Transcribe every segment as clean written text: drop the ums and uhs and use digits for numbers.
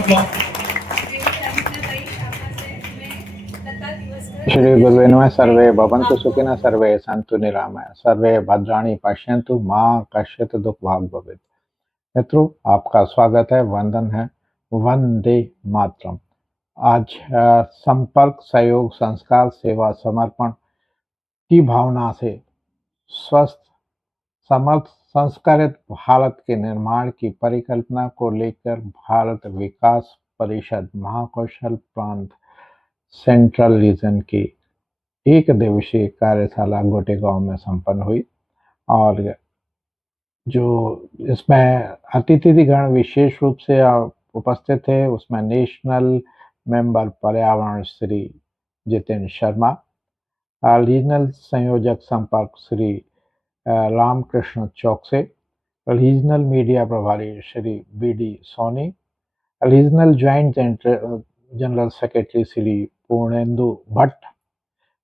श्री गुरुवे नमः। सर्वे भवन्तु सुखिनः, सर्वे सन्तु निरामया, सर्वे भद्राणि पश्यन्तु मा कश्चित् दुःखभाग् भवेत्। मित्रों, आपका स्वागत है, वंदन है, वंदे मातरम। आज संपर्क, सहयोग, संस्कार, सेवा, समर्पण की भावना से स्वस्थ, समर्थ, संस्कारित भारत के निर्माण की परिकल्पना को लेकर भारत विकास परिषद महाकौशल प्रांत सेंट्रल रीजन की एक दिवसीय कार्यशाला गोटेगांव में संपन्न हुई और जो इसमें अतिथिगण विशेष रूप से उपस्थित थे, उसमें नेशनल मेंबर पर्यावरण श्री जितेंद्र शर्मा, रीजनल संयोजक संपर्क श्री रामकृष्ण चौकसे, रीजनल मीडिया प्रभारी Shri BD. Soni, regional joint general secretary Shri Purnendu Bhatt,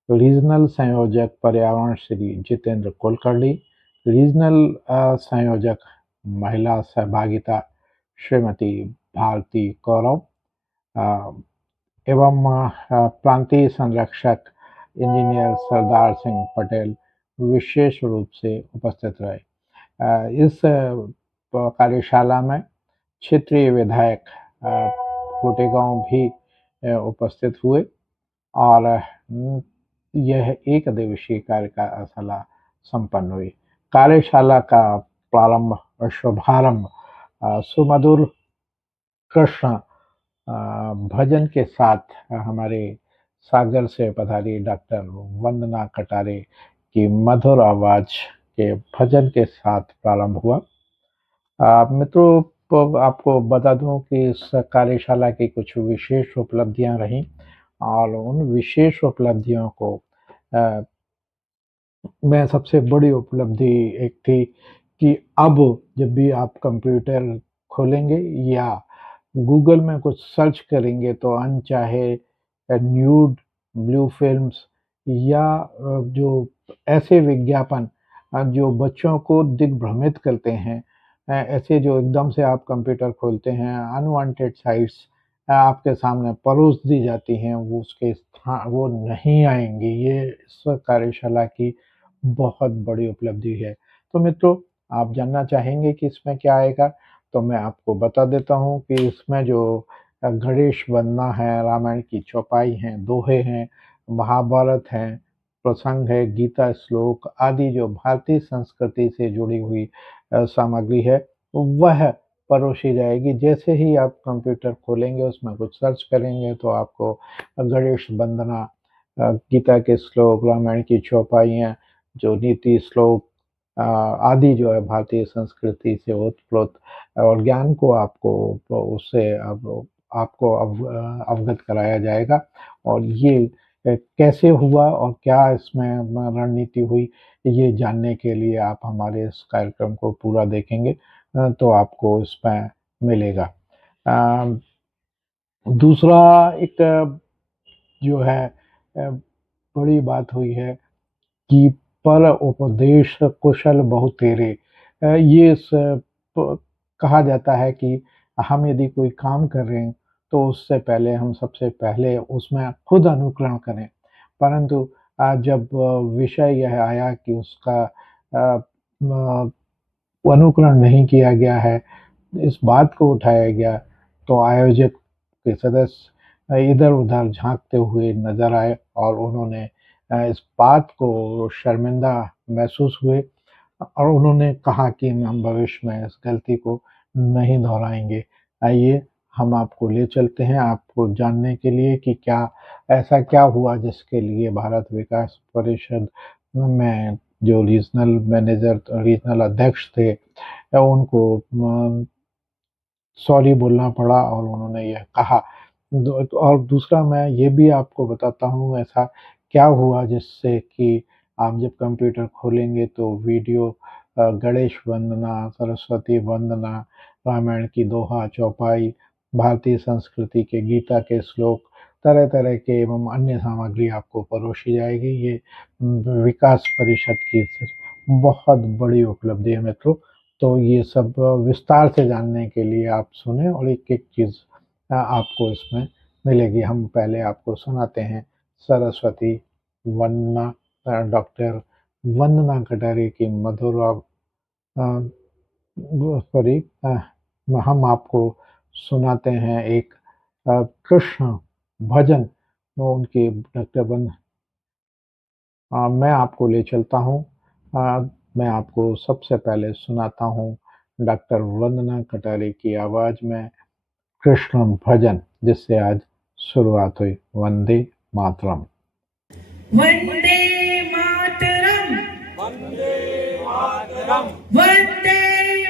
regional संयोजक पर्यावरण श्री जितेंद्र कुलकर्णी, रीजनल संयोजक महिला सहभागिता श्रीमती भारती कौरव एवं प्रांतीय संरक्षक इंजीनियर सरदार सिंह पटेल विशेष रूप से उपस्थित रहे। इस कार्यशाला में क्षेत्रीय विधायक गोटेगांव भी उपस्थित हुए और यह एक दिवसीय कार्यशाला संपन्न हुई। कार्यशाला का प्रारंभ और शुभारंभ सुमधुर कृष्ण भजन के साथ हमारे सागर से पधारी डॉक्टर वंदना कटारे की मधुर आवाज के भजन के साथ प्रारंभ हुआ। मित्रों, आपको बता दूं कि इस कार्यशाला की कुछ विशेष उपलब्धियां रहीं और उन विशेष उपलब्धियों को में सबसे बड़ी उपलब्धि एक थी कि अब जब भी आप कंप्यूटर खोलेंगे या गूगल में कुछ सर्च करेंगे तो अनचाहे न्यूड, ब्लू फिल्म्स या जो ऐसे विज्ञापन जो बच्चों को दिग्भ्रमित करते हैं, ऐसे जो एकदम से आप कंप्यूटर खोलते हैं अनवांटेड साइट्स आपके सामने परोस दी जाती हैं, वो उसके स्थान वो नहीं आएंगी। ये इस कार्यशाला की बहुत बड़ी उपलब्धि है। तो मित्रों, आप जानना चाहेंगे कि इसमें क्या आएगा, तो मैं आपको बता देता हूँ कि इसमें जो गणेश वंदना है, रामायण की चौपाई हैं, दोहे हैं, महाभारत हैं, प्रसंग है, गीता श्लोक आदि जो भारतीय संस्कृति से जुड़ी हुई सामग्री है वह परोसी जाएगी। जैसे ही आप कंप्यूटर खोलेंगे, उसमें कुछ सर्च करेंगे तो आपको गणेश वंदना, गीता के श्लोक, रामायण की चौपाइयाँ, जो नीति श्लोक आदि जो है भारतीय संस्कृति से ओतप्रोत और ज्ञान को आपको उससे आपको अवगत कराया जाएगा। और ये कैसे हुआ और क्या इसमें रणनीति हुई, ये जानने के लिए आप हमारे इस कार्यक्रम को पूरा देखेंगे तो आपको इसमें मिलेगा। दूसरा एक जो है बड़ी बात हुई है कि पर उपदेश कुशल बहु तेरे। ये कहा जाता है कि हम यदि कोई काम कर रहे हैं तो उससे पहले हम सबसे पहले उसमें खुद अनुकरण करें, परंतु जब विषय यह आया कि उसका अनुकरण नहीं किया गया है, इस बात को उठाया गया, तो आयोजक के सदस्य इधर उधर झांकते हुए नजर आए और उन्होंने इस बात को शर्मिंदा महसूस हुए और उन्होंने कहा कि हम भविष्य में इस गलती को नहीं दोहराएंगे। आइए हम आपको ले चलते हैं, आपको जानने के लिए कि क्या ऐसा क्या हुआ जिसके लिए भारत विकास परिषद में जो रीजनल मैनेजर, रीजनल अध्यक्ष थे, उनको सॉरी बोलना पड़ा और उन्होंने यह कहा। और दूसरा मैं ये भी आपको बताता हूँ ऐसा क्या हुआ जिससे कि आप जब कंप्यूटर खोलेंगे तो वीडियो गणेश वंदना, सरस्वती वंदना, रामायण की दोहा चौपाई, भारतीय संस्कृति के गीता के श्लोक, तरह तरह के एवं अन्य सामग्री आपको परोसी जाएगी। ये विकास परिषद की बहुत बड़ी उपलब्धि है मित्रों। तो ये सब विस्तार से जानने के लिए आप सुने और एक एक चीज़ आपको इसमें मिलेगी। हम पहले आपको सुनाते हैं सरस्वती वंदना डॉक्टर वंदना कटारे की मधुर सॉरी हम आपको सुनाते हैं एक कृष्ण भजन। वो उनकी डॉक्टर मैं आपको ले चलता हूँ। मैं आपको सबसे पहले सुनाता हूँ डॉक्टर वंदना कटारे की आवाज़ में कृष्ण भजन, जिससे आज शुरुआत हुई। वंदे मातरम। वंदे मातरम, वंदे मातरम, वंदे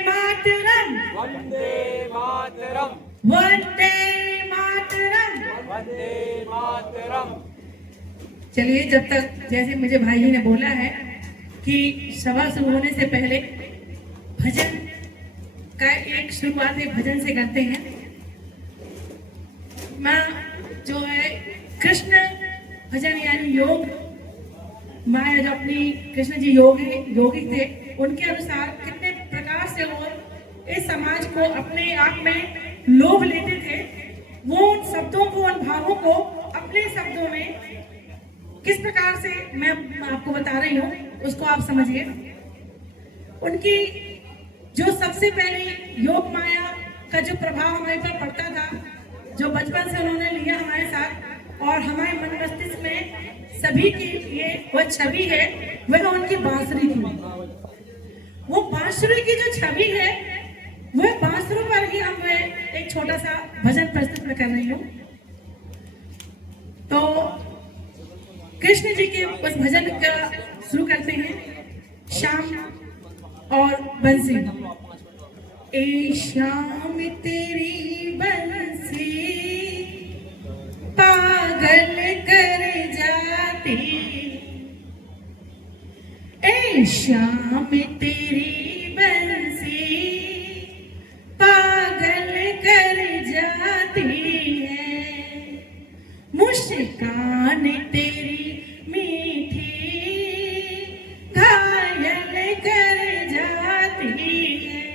मातरम, वंदे मातरम, वंदे मातरम। वंदे मातरम। चलिए, जब तक जैसे मुझे भाई जी ने बोला है कि सभा शुरू होने से पहले भजन का एक शुरुआत एक भजन से करते हैं। माँ जो है कृष्ण भजन यानी योग, माया जो अपनी कृष्ण जी योगी थे, उनके अनुसार कितने प्रकार से वो इस समाज को अपने आप में लोभ लेते थे, वो उन शब्दों को, उन भावों को अपने शब्दों में किस प्रकार से मैं आपको बता रही हूँ, उसको आप समझिए। उनकी जो सबसे पहले योग माया का जो प्रभाव हमारे पर पड़ता था, जो बचपन से उन्होंने लिया हमारे साथ और हमारे मन मस्तिष्क में सभी की ये वह छवि है, वह उनकी बांसुरी की। वो बांसुरी की जो छवि है, वह बांसुरी पर ही हम एक छोटा सा भजन प्रस्तुत कर रही हूँ। तो कृष्ण जी के उस भजन का शुरू करते हैं। शाम और बंसी। ए शाम तेरी बंसी पागल कर जाती, ए शाम तेरी बंसी पागल कर जाती है, मुस्कान तेरी मीठी घायल कर जाती है।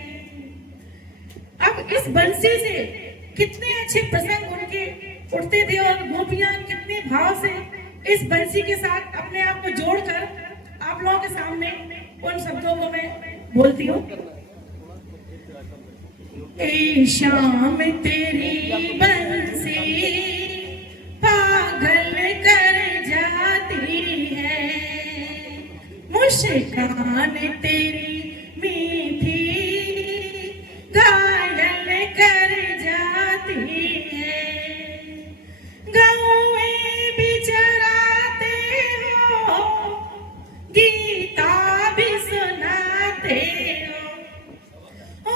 अब इस बंसी से कितने अच्छे प्रसंग उनके उठते थे और गोपियां कितने भाव से इस बंसी के साथ अपने आप को जोड़कर आप लोगों के सामने उन शब्दों को मैं बोलती हूँ। ए शाम तेरी बंसी पागल कर जाती है, मुस्कान तेरी मीठी घायल कर जाती है। गाँव में भी चराते हो, गीता भी सुनाते हो,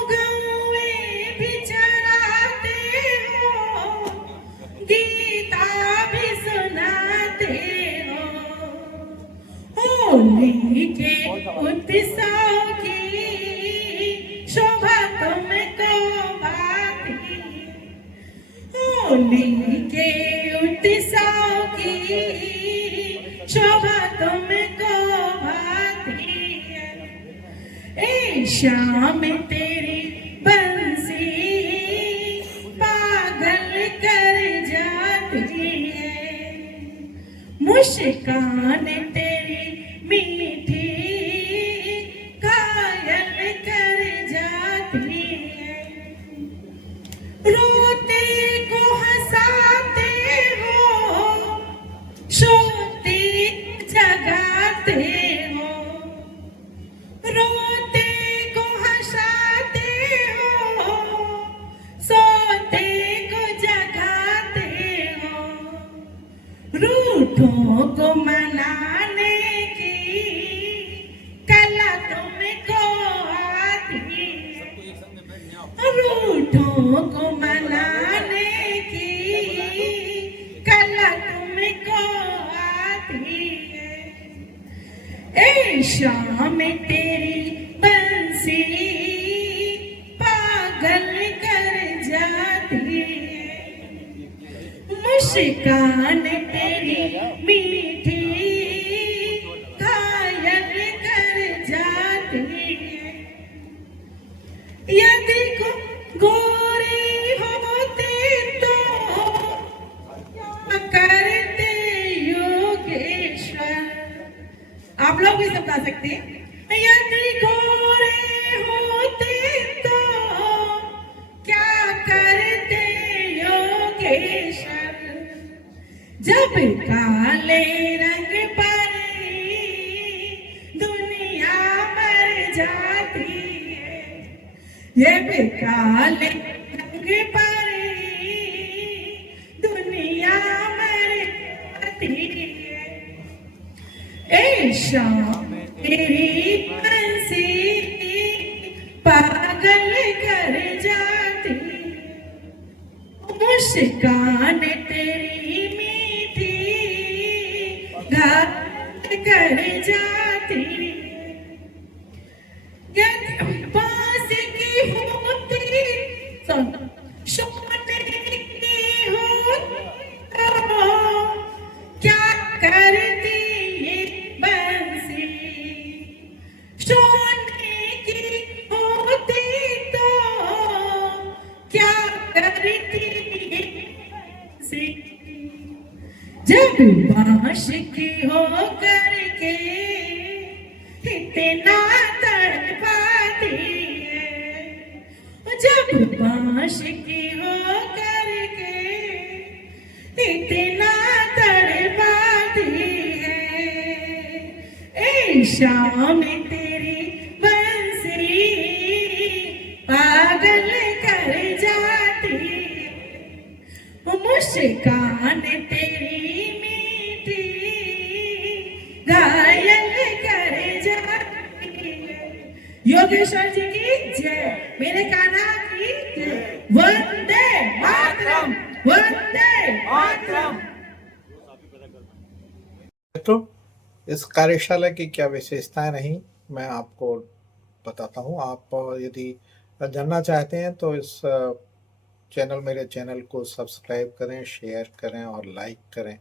गाँव में भी चराते हो, गीता भी सुनाते हो। होली के उत्सव की शोभा तुमको भाती, होली के उत्सव की शोभा तुमको भाती है। ए शाम तेरी बंसी पागल कर जाती है, मुस्कान तेरी मीठी घायल कर जाती है। रोते को हंसाते हो, सोते जगाते हो, रोते को हंसाते हो, सोते को जगाते हो, रूठों को मनाने की कला तुमको आती है, रूठों को मनाने की कला तुमको आती है। ए शाम तेरी बंसी पागल कर जाती है, मुस्कान तेरी मीठी घायल कर जाती है। यदि गोरी होती तो करते, यदि गोरे होते तो क्या करते योगेश्वर, जब काले रंग पर दुनिया मर जाती है, जब काले रंग पर दुनिया मर जाती है, ए शाम तेरी बंसी पागल कर जाती, मुस्कान तेरी मीठी घात कर जाती, यदि पास की होती सोने की होती तो क्या करती ये बंसी, सोने की होती तो क्या करती ये बंसी, जब बांस की हो करके इतना तड़पाती है, जब बांस की हो करके इतना तड़पाती है, ए शाम तेरी बंसी पागल कर जाती है, मुस्कान तेरी मीठी घायल कर जाती है। योगेश्वर जी की जय, मेरे कान्हा की जय, वंदे मातरम, वंदे मातरम। तो इस कार्यशाला की क्या विशेषताएं रही मैं आपको बताता हूँ। आप यदि जानना चाहते हैं तो इस मेरे चैनल को सब्सक्राइब करें, शेयर करें और लाइक करें।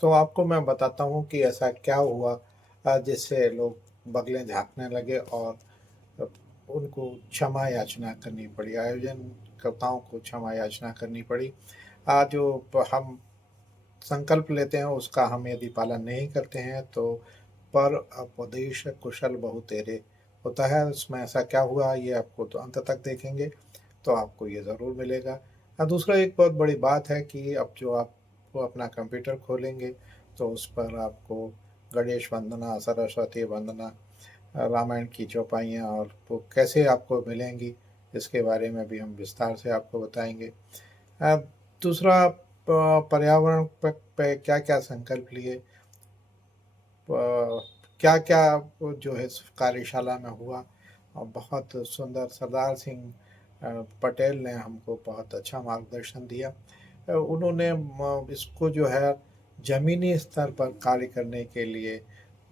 तो आपको मैं बताता हूँ कि ऐसा क्या हुआ जिससे लोग बगलें झाँकने लगे और उनको क्षमा याचना करनी पड़ी, आयोजनकर्ताओं को क्षमा याचना करनी पड़ी। जो हम संकल्प लेते हैं उसका हम यदि पालन नहीं करते हैं तो पर उपदेश कुशल बहु तेरे होता है। उसमें ऐसा क्या हुआ ये आपको तो अंत तक देखेंगे तो आपको ये ज़रूर मिलेगा। दूसरा एक बहुत बड़ी बात है कि अब जो आप अपना कंप्यूटर खोलेंगे तो उस पर आपको गणेश वंदना, सरस्वती वंदना, रामायण की चौपाइयाँ और वो कैसे आपको मिलेंगी इसके बारे में भी हम विस्तार से आपको बताएंगे। दूसरा पर्यावरण पे क्या क्या संकल्प लिए, क्या क्या जो है कार्यशाला में हुआ, और बहुत सुंदर सरदार सिंह पटेल ने हमको बहुत अच्छा मार्गदर्शन दिया। उन्होंने इसको जो है ज़मीनी स्तर पर कार्य करने के लिए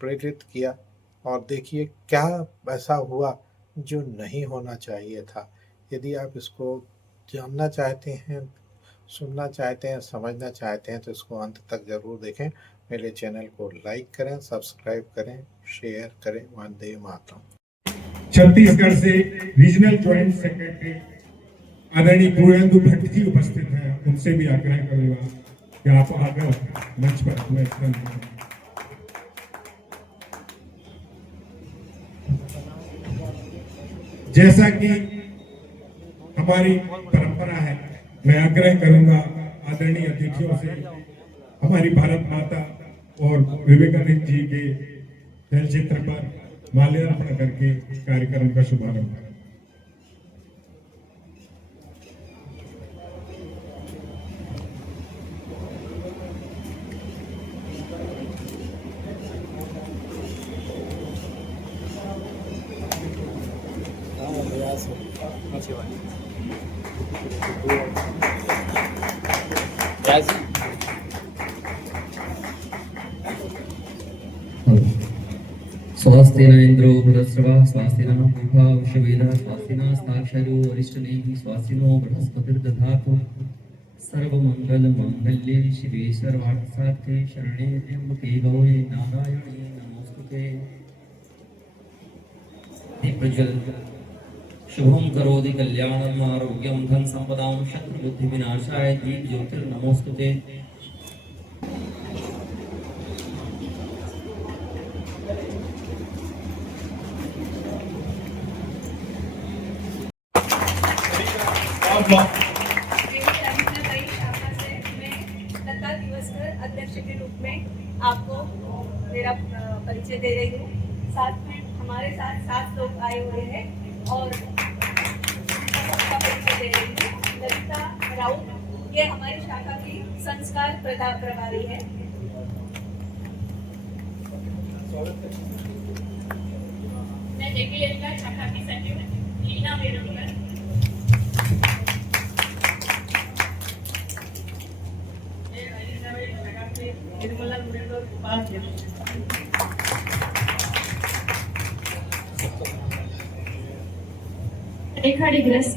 प्रेरित किया और देखिए क्या ऐसा हुआ जो नहीं होना चाहिए था। यदि आप इसको जानना चाहते हैं, सुनना चाहते हैं, समझना चाहते हैं तो इसको अंत तक ज़रूर देखें। मेरे चैनल को लाइक करें, सब्सक्राइब करें, शेयर करें। वंदे मातरम। छत्तीसगढ़ से रीजनल ज्वाइंट सेक्रेटरी आदरणीय पूर्णेंदु भट्ट जी उपस्थित हैं, उनसे भी आग्रह करूंगा कि आप आकर मंच पर अपने स्थान लें। जैसा कि हमारी परंपरा है, मैं आग्रह करूंगा आदरणीय अतिथियों से हमारी भारत माता और विवेकानंद जी के तैलचित्र पर माल्यार्पण करके कार्यक्रम का शुभारंभ करें। स्वास्तिन इंद्रो बृहस्पतिर्वा स्वास्तिना पूर्वा विश्ववेदः स्वास्तिना साक्षरो वरिष्ठनेमिः स्वास्तिनो बृहस्पतिर्दधातु सर्वमंगलमांगल्ये शिवे सर्वार्थसाध्ये शरणे त्र्यंबके गौरी नारायणे नमोस्तुते। दीपज्वल शुभम करोति कल्याणम आरोग्यम धन संपदां शत्रु बुद्धि विनाशाय दीप ज्योतिर्नमोस्तुते। मेरी अभिनय शाखा से मैं लता दिवसकर अध्यक्ष के रूप में आपको मेरा परिचय दे रही हूँ। साथ में हमारे साथ 7 लोग आए हुए हैं और सबका परिचय दे रही हूँ। ललिता राउत, ये हमारी शाखा की संस्कार प्रभारी है। मैं जेके शाखा की सचिव लीना वेरुकर। रेखा डिग्रस।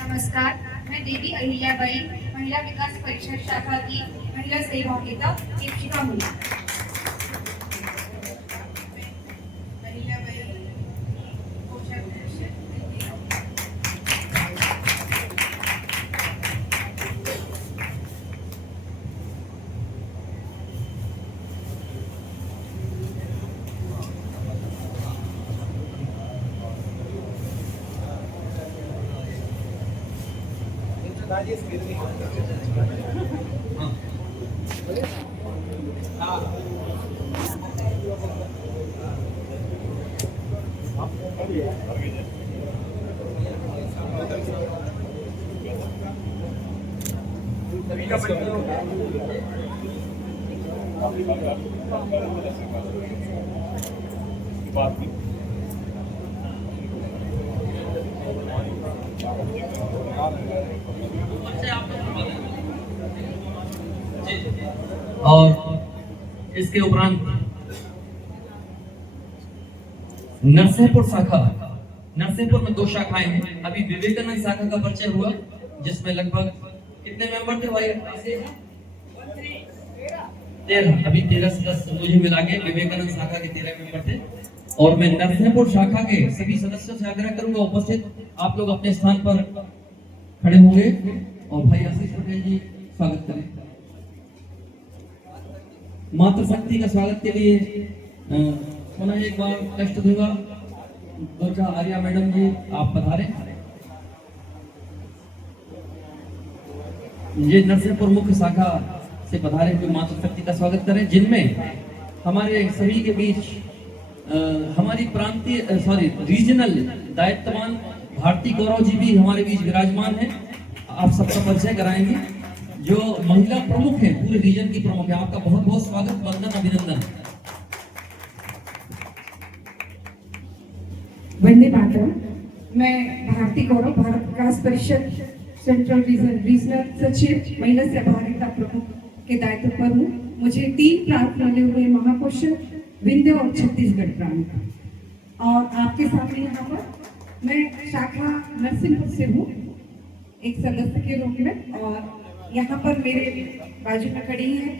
नमस्कार, मैं देवी अहिल्याबाई महिला विकास परिषद शाखा की महिला सहभागिता शिक्षिका हूँ। और इसके उपरांत नरसिंहपुर शाखा, नरसिंहपुर में 2 शाखाएं हैं। अभी विवेकानंद शाखा का परिचय हुआ जिसमें लगभग कितने मेंबर थे भाई? 13। अभी 13 सदस्य मुझे मिला के विवेकानंद शाखा के 13 मेंबर थे। और मैं नरसिंहपुर शाखा के सभी सदस्यों से आग्रह करूंगा उपस्थित आप लोग अपने स्थान पर खड़े होंगे और भाई आशीष पटेल जी स्वागत करें। मातृशक्ति का स्वागत के लिए पुनः एक बार कष्ट दूंगा। गोचा आर्या मैडम जी आप पधारें। ये नरसिंहपुर मुख्य शाखा से पधारे हुए मातृशक्ति का स्वागत करें, जिनमें हमारे सभी के बीच हमारी प्रांतीय रीजनल दायित्ववान भारती गौरव जी भी हमारे बीच विराजमान हैं। आप सबका परिचय कराएंगे। जो महिला प्रमुख है, पूरे रीजन की प्रमुख है, आपका बहुत बहुत स्वागत, वंदन, अभिनंदन। वंदे मातरम। मैं भारती गौरव, भारत विकास परिषद सेंट्रल रीजनल सचिव महिला सहभागिता प्रमुख के दायित्व पर हूँ। मुझे 3 प्रांत मिले हुए महाकोशल, विंध्य और छत्तीसगढ़ प्रांत। और आपके सामने यहाँ पर मैं शाखा नरसिंहपुर से हूँ एक सदस्य के रूप में, और यहाँ पर मेरे बाजू में खड़ी है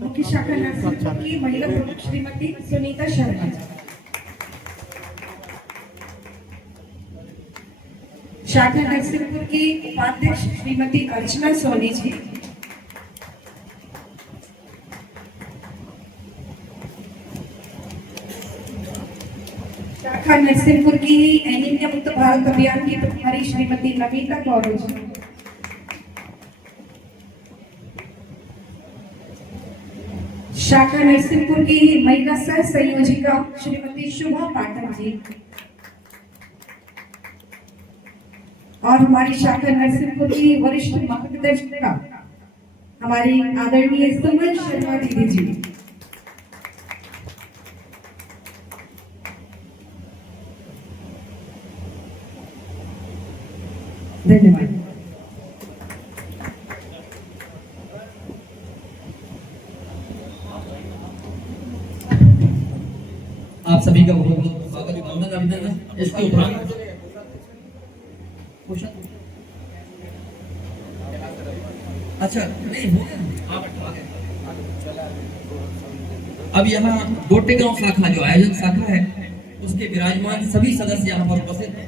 मुख्य शाखा नरसिंहपुर की महिला प्रमुख श्रीमती सुनीता शर्मा जी। शाखा नरसिंहपुर की उपाध्यक्ष श्रीमती अर्चना सोनी जी। शाखा नरसिंहपुर की एनीमिया मुक्त भारत अभियान की प्रभारी श्रीमती नमिता गौरव जी। शाखा नरसिंहपुर की महिला सह संयोजिका श्रीमती शुभा पाठक जी। और हमारी शाखा नरसिंहपुर की वरिष्ठ मार्गदर्शिका हमारी आदरणीय सुमन शर्मा दीदी जी। धन्यवाद। आप सभी का बहुत बहुत स्वागत, वंदन, अभिनंदन। इसके उपरांत अच्छा नहीं हो गया, अब यहाँ गोटेगांव शाखा जो आयोजन शाखा है उसके विराजमान सभी सदस्य यहाँ पर उपस्थित हैं।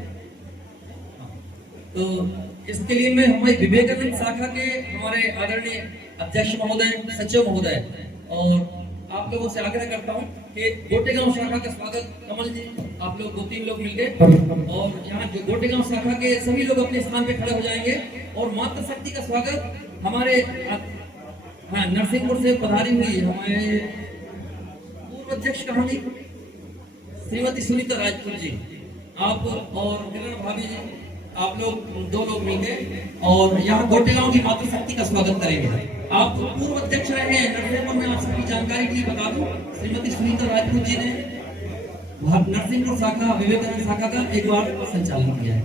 तो इसके लिए मैं हमारे विवेकानंद शाखा के हमारे आदरणीय अध्यक्ष महोदय, सचिव महोदय और आप लोगों से आग्रह करता हूँ कि गोटेगांव शाखा का स्वागत कमल जी, आप लोग 2-3 लोग मिलके और यहाँ जो गोटेगांव शाखा के सभी लोग अपने स्थान पे खड़े हो जाएंगे और मातृशक्ति का स्वागत हमारे नरसिंहपुर से पधारी हुई हमारे पूर्व अध्यक्ष कहानी श्रीमती सुनीता राजपुर जी, आप और किरण भाभी जी, आप लोग दो लोग मिलके और यहाँ गोटेगांव की मातृशक्ति का स्वागत करेंगे। आप पूर्व अध्यक्ष रहे हैं नरसिंहपुर में, आप सभी जानकारी के लिए बता दूं, श्रीमती सुनीता राजपूत जी ने नरसिंहपुर शाखा विवेकानंद शाखा का एक बार संचालन किया है।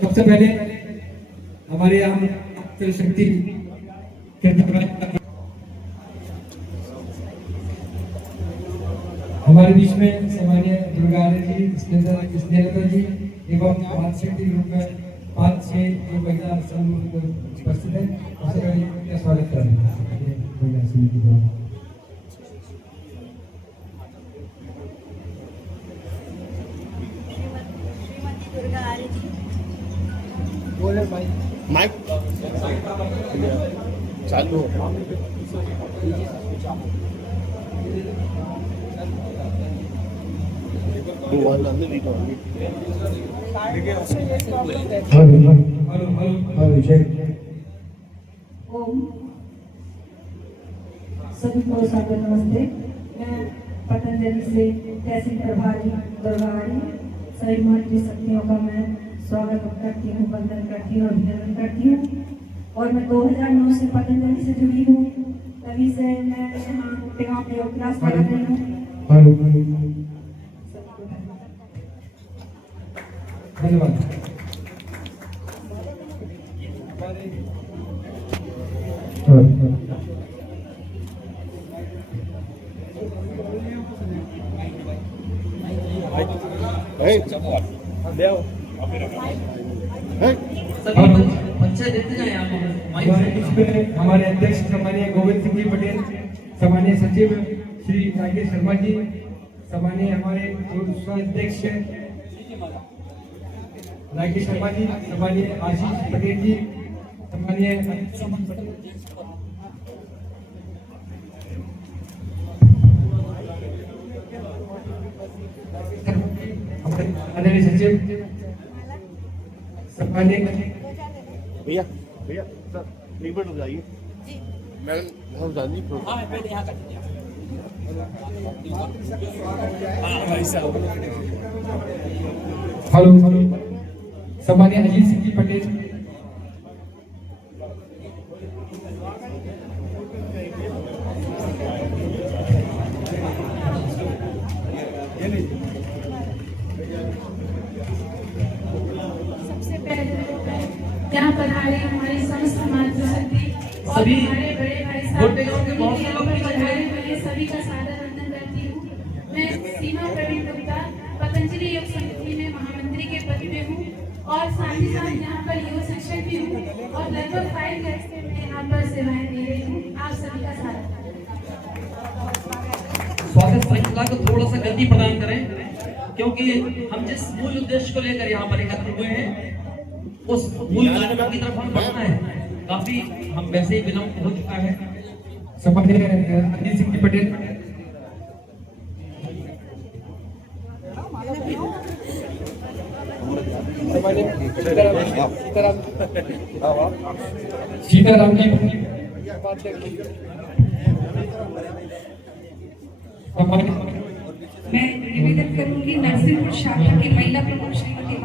सबसे पहले हमारे यहाँ शक्ति हमारे बीच में सामान्य दुर्गा जी, स्नेहलता जी एवं मातृशक्ति ग्रुप में 5-6 जो महिला समूह उपस्थित है, सबसे पहले उनका स्वागत करें। श्रीमती दुर्गा आर्य जी, माइक चालू ओम सभी को सादर नमस्ते। मैं पतंजलि से तहसील प्रभारी दुर्गावाड़ी सभी मातृशक्तियों का मैं स्वागत करती हूँ, वंदन करती हूँ, अभिनंदन करती हूँ। और मैं 2009 से पतंजलि से जुड़ी हूँ, तभी से मैं यहाँ गोटेगांव में योग क्लास कर रही हूँ। धन्यवाद। बच्चे देते जाए आप हमारे अध्यक्ष सम्मानीय गोविंद सिंह जी पटेल, सम्मानीय सचिव श्री राकेश शर्मा जी, सम्मानीय हमारे अध्यक्ष राकेश शर्मा जी, सम्मानीय आशीष पटेल जी, सम्मानीय आदरणीय सचिव, सम्मानीय भैया भैया सर एक मिनट रुक जाइए, मैं जानी हेलो सम्मानीय अजीत सिंह जी पटेल, यहाँ पर हमारी समस्त मातृशक्ति और हमारे बड़े भाई साहब सभी का सादर वंदन करती हूँ। मैं सीमा प्रवीण गुप्ता पतंजलि योग समिति में महामंत्री के पद पे हूँ और साथ ही साथ यहाँ पर योग शिक्षक भी हूँ और लगभग 5 इयर्स से मैं यहाँ पर सेवाएं दे रही हूँ। आप सभी का सादर स्वागत श्रृंखला को थोड़ा सा गति प्रदान करें, क्योंकि हम जिस मूल उद्देश्य को लेकर यहाँ पर एकत्र हुए हैं उस मूल कार्यक्रम की तरफ हम बढ़ना है। काफी हम वैसे ही विलंब हो चुका है। सम्मानीय अजीत सिंह जी पटेल, सीताराम जी, मैं निवेदन करूंगी नरसिंहपुर शाखा की महिला प्रमुख श्रीमती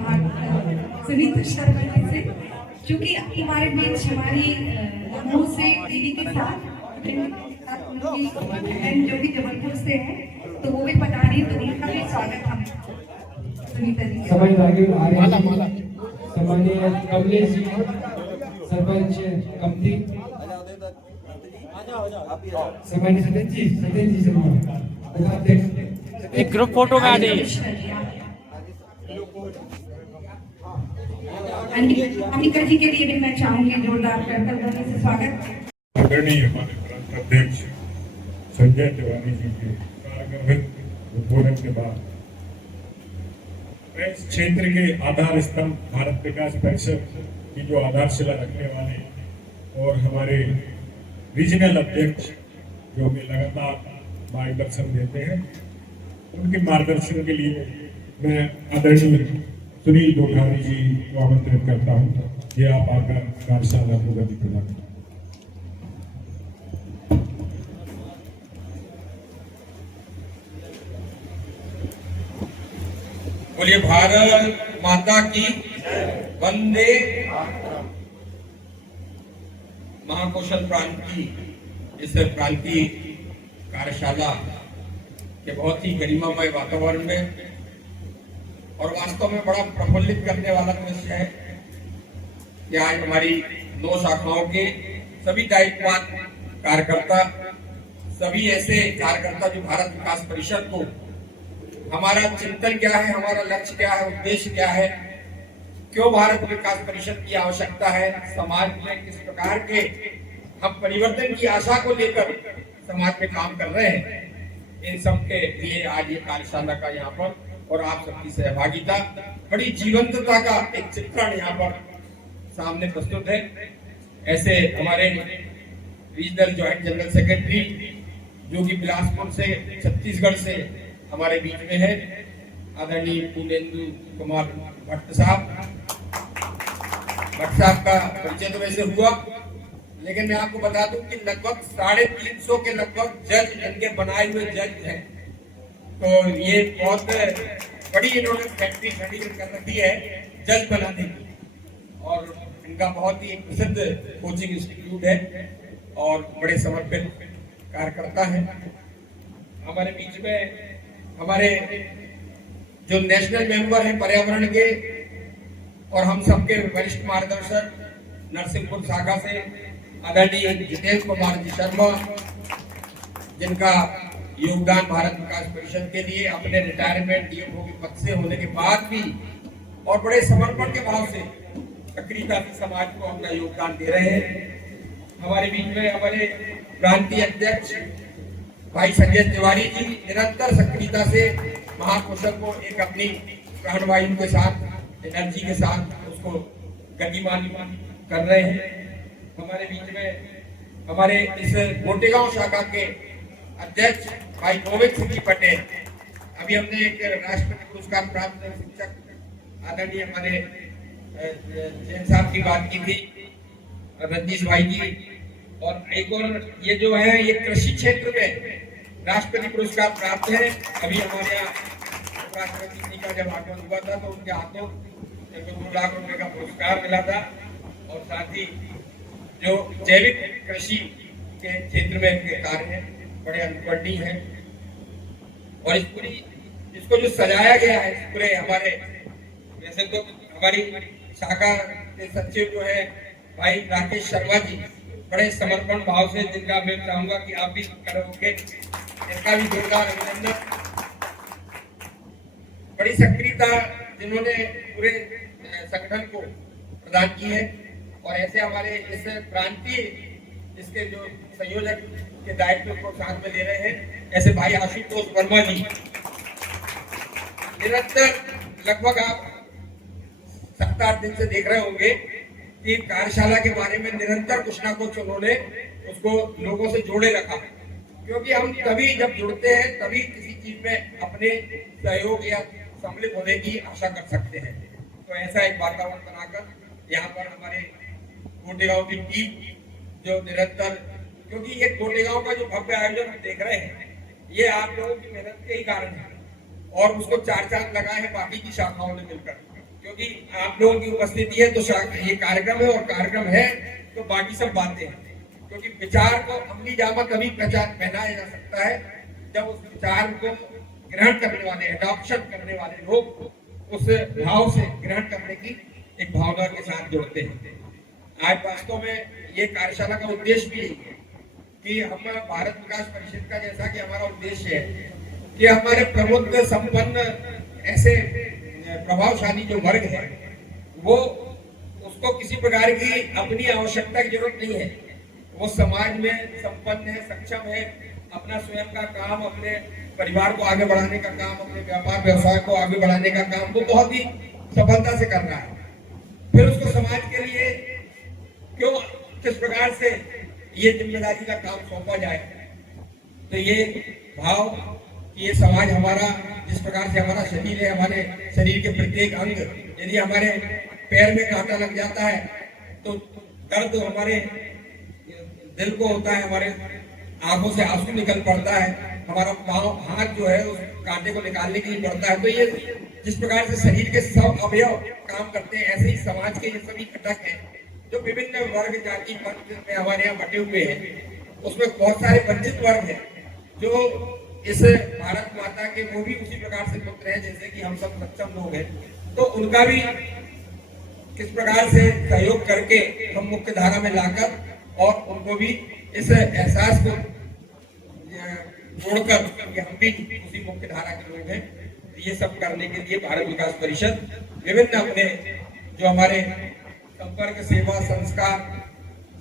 सुनीता शर्मा जी से, क्योंकि हमारे बीच हमारी लखनऊ से दीदी के साथ जो भी जबलपुर से है तो वो भी बता रही, तो उनका भी स्वागत हम सुनीता जी। सम्मानीय कमलेश जी सरपंच कमती, सम्मानीय सत्यन जी एक ग्रुप फोटो में आ जाइए। अनिका जी के लिए भी मैं चाहूंगी जोरदार करतब से स्वागत। आदरणीय हमारे प्रांत अध्यक्ष संजय तिवारी जी के उद्बोधन के बाद मैं इस क्षेत्र के आधार स्तंभ भारत विकास परिषद की जो आधारशिला रखने वाले और हमारे रीजनल अध्यक्ष जो हमें लगातार मार्गदर्शन देते हैं, उनके मार्गदर्शन के लिए मैं आदरणीय सुनील कोठारी जी को आमंत्रित करता हूँ ये आप आकर कार्यशाला को गति प्रदान करें। बोलिए भारत माता की वंदे। महाकौशल प्रांति इस प्रांतीय कार्यशाला के बहुत ही गरिमामय वातावरण में और वास्तव में बड़ा प्रफुल्लित करने वाला दृश्य है कि आज हमारी 9 शाखाओं के सभी दायित्ववान कार्यकर्ता, सभी ऐसे कार्यकर्ता जो भारत विकास परिषद को हमारा चिंतन क्या है, हमारा लक्ष्य क्या है, उद्देश्य क्या है, क्यों भारत विकास परिषद की आवश्यकता है, समाज में किस प्रकार के हम परिवर्तन की आशा को लेकर समाज में काम कर रहे हैं, इन सब के लिए आज ये कार्यशाला का यहाँ पर और आप सबकी सहभागिता, बड़ी जीवंतता का एक चित्रण यहाँ पर सामने प्रस्तुत है। ऐसे हमारे रीजनल जॉइंट जनरल सेक्रेटरी जो कि बिलासपुर से छत्तीसगढ़ से हमारे बीच में है, आदरणीय पूर्णेंदु कुमार भट्ट साहब का परिचय तो वैसे हुआ, लेकिन मैं आपको बता दूं कि लगभग 350 के लगभग जज इनके बनाए हुए जज हैं। तो ये बहुत बड़ी इन्होंने फैक्ट्री खड़ी कर रखी है जज बनाने की, और इनका बहुत ही प्रसिद्ध कोचिंग इंस्टीट्यूट है और बड़े समर्पित कार्यकर्ता हैं। हमारे बीच में हमारे जो नेशनल मेंबर हैं पर्यावरण के और हम सबके वरिष्ठ मार्गदर्शक नरसिंहपुर शाखा से आदरणीय जितेंद्र कुमार जी शर्मा, जिनका योगदान भारत विकास परिषद के लिए अपने रिटायरमेंट डीएफओ के पद से होने के बाद भी और बड़े समर्पण के भाव से सक्रियता से समाज को अपना योगदान दे रहे हैं। हमारे बीच में हमारे प्रांतीय अध्यक्ष भाई संजय तिवारी जी निरंतर सक्रियता से महाकौशल को एक अपनी प्राणवायु के साथ, एनर्जी के साथ उसको गतिमान कर रहे हैं। हमारे बीच में हमारे इस गोटेगांव शाखा के अध्यक्ष भाई गोविंद सिंह पटेल, अभी हमने एक राष्ट्रपति पुरस्कार प्राप्त शिक्षक आदरणीय हमारे जैन साहब की बात की थी, रजनीश भाई जी, और एक और ये जो है ये कृषि क्षेत्र में राष्ट्रपति पुरस्कार प्राप्त है। अभी हमारे यहाँ राष्ट्रपति जी का जब आगमन हुआ था तो उनके हाथों 2 लाख रुपए का पुरस्कार मिला था, और साथ ही जो जैविक कृषि के क्षेत्र में इनके कार्य हैं बड़े अनुकरणीय हैं। और इसको जो सजाया गया है पूरे हमारे, वैसे तो हमारी शाखा के सचिव जो है भाई राकेश शर्मा जी बड़े समर्पण भाव से, जिनका मैं चाहूंगा कि आप भी करोगे, इनका भी जोरदार अभिनंदन। बड़ी सक्रियता जिन्होंने पूरे संगठन को प्रदान की है, और ऐसे हमारे इस प्रांतीय इसके जो संयोजक के दायित्व को साथ में ले रहे हैं, ऐसे भाई आशुतोष वर्मा जी निरंतर लगभग आप 7-8 दिन से देख रहे होंगे कि कार्यशाला के बारे में निरंतर कुछ ना कुछ उन्होंने उसको लोगों से जोड़े रखा, क्योंकि हम तभी जब जुड़ते हैं तभी किसी चीज में अपने सहयोग या सम्मिलित होने की आशा कर सकते हैं। तो ऐसा एक वातावरण बनाकर यहाँ पर हमारे गोटेगांव की टीम जो निरंतर, क्योंकि ये गोटेगांव का जो भव्य आयोजन हम देख रहे हैं ये आप लोगों की मेहनत के ही कारण है, और उसको 4 चांद लगाए हैं बाकी की शाखाओं ने मिलकर, क्योंकि आप लोगों की उपस्थिति है तो ये कार्यक्रम है, और कार्यक्रम है तो बाकी सब बातें हैं। क्योंकि विचार को अमली जामा तभी पहनाया जा सकता है जब उस विचार को ग्रहण करने वाले, अडॉप्शन करने वाले लोग उस भाव से ग्रहण करने की एक भावना के साथ जुड़ते हैं। आज वास्तव में ये कार्यशाला का उद्देश्य भी यही है कि हम भारत विकास परिषद का, जैसा कि हमारा उद्देश्य है कि हमारे प्रबुद्ध संपन्न ऐसे प्रभावशाली जो वर्ग है वो, उसको किसी प्रकार की अपनी आवश्यकता की जरूरत नहीं है, वो समाज में संपन्न है, सक्षम है, अपना स्वयं का काम, अपने परिवार को आगे बढ़ाने का काम, अपने व्यापार व्यवसाय को आगे बढ़ाने का काम वो बहुत ही सफलता से कर रहा है। फिर उसको समाज के लिए क्यों, किस प्रकार से ये जिम्मेदारी का काम सौंपा जाए, तो ये भाव कि ये समाज हमारा, जिस प्रकार से हमारा शरीर है, हमारे शरीर के प्रत्येक अंग, यदि हमारे पैर में कांटा लग जाता है तो दर्द हमारे दिल को होता है, हमारे आंखों से आंसू निकल पड़ता है, हमारा पाँव हाथ जो है उस कांटे को निकालने के लिए पड़ता है। तो ये जिस प्रकार से शरीर के सब अवयव काम करते हैं, ऐसे ही समाज के ये सभी घटक हैं जो विभिन्न वर्ग जाति पंथ में हमारे यहाँ बटे हुए हैं। उसमें बहुत सारे वंचित वर्ग हैं जो इस भारत माता के, वो भी उसी प्रकार से पुत्र हैं जैसे कि हम सब सक्षम लोग हैं। तो उनका भी किस प्रकार से सहयोग करके हम मुख्य धारा में लाकर और उनको भी इस एहसास को जोड़कर कि हम भी उसी मुख्य धारा के लोग हैं, ये सब करने के लिए भारत विकास परिषद विभिन्न अपने जो हमारे संपर्क, सेवा, संस्कार,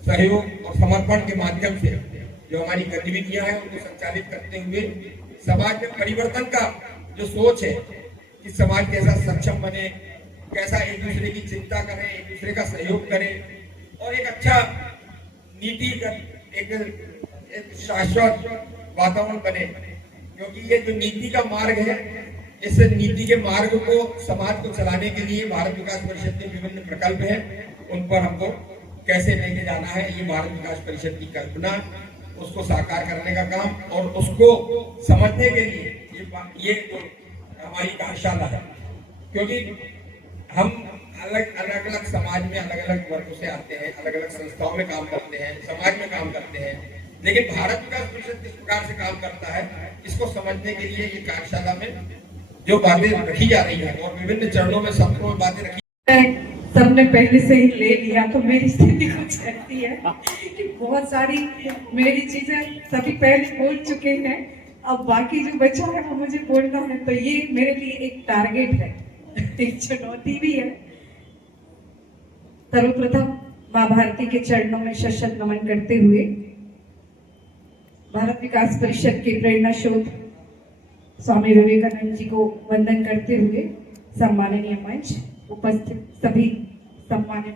सहयोग और समर्पण के माध्यम से जो हमारी गतिविधियां हैं उनको संचालित करते हुए समाज में परिवर्तन का जो सोच है कि समाज कैसा सक्षम बने, कैसा एक दूसरे की चिंता करें, एक दूसरे का सहयोग करें और एक अच्छा नीति का एक शाश्वत वातावरण बने। क्योंकि ये जो नीति का मार्ग है, इस नीति के मार्ग को समाज को चलाने के लिए भारत विकास परिषद के विभिन्न प्रकल्प हैं, उन पर हमको कैसे लेके जाना है, ये भारत विकास परिषद की कल्पना, उसको साकार करने का काम और उसको समझने के लिए ये जो हमारी कार्यशाला है। क्योंकि हम अलग अलग समाज में अलग अलग वर्गों से आते हैं, अलग अलग संस्थाओं में काम करते हैं, समाज में काम करते हैं, लेकिन भारत विकास परिषद किस प्रकार से काम करता है इसको समझने के लिए ये कार्यशाला में जो बातें रखी जा रही है और विभिन्न चरणों में सत्रों में बातें रखी, सबने पहले से ही ले लिया। तो मेरी स्थिति कुछ ऐसी है कि बहुत सारी मेरी चीजें सभी पहले बोल चुके हैं, अब बाकी जो बचा है वो मुझे बोलना है। तो ये मेरे लिए एक टारगेट है, एक चुनौती भी है। सर्वप्रथम माँ भारती के चरणों में शत नमन करते हुए भारत विकास परिषद के प्रेरणा स्रोत स्वामी विवेकानंद जी को वंदन करते हुए सम्माननीय मंच उपस्थित सभी सम्मानित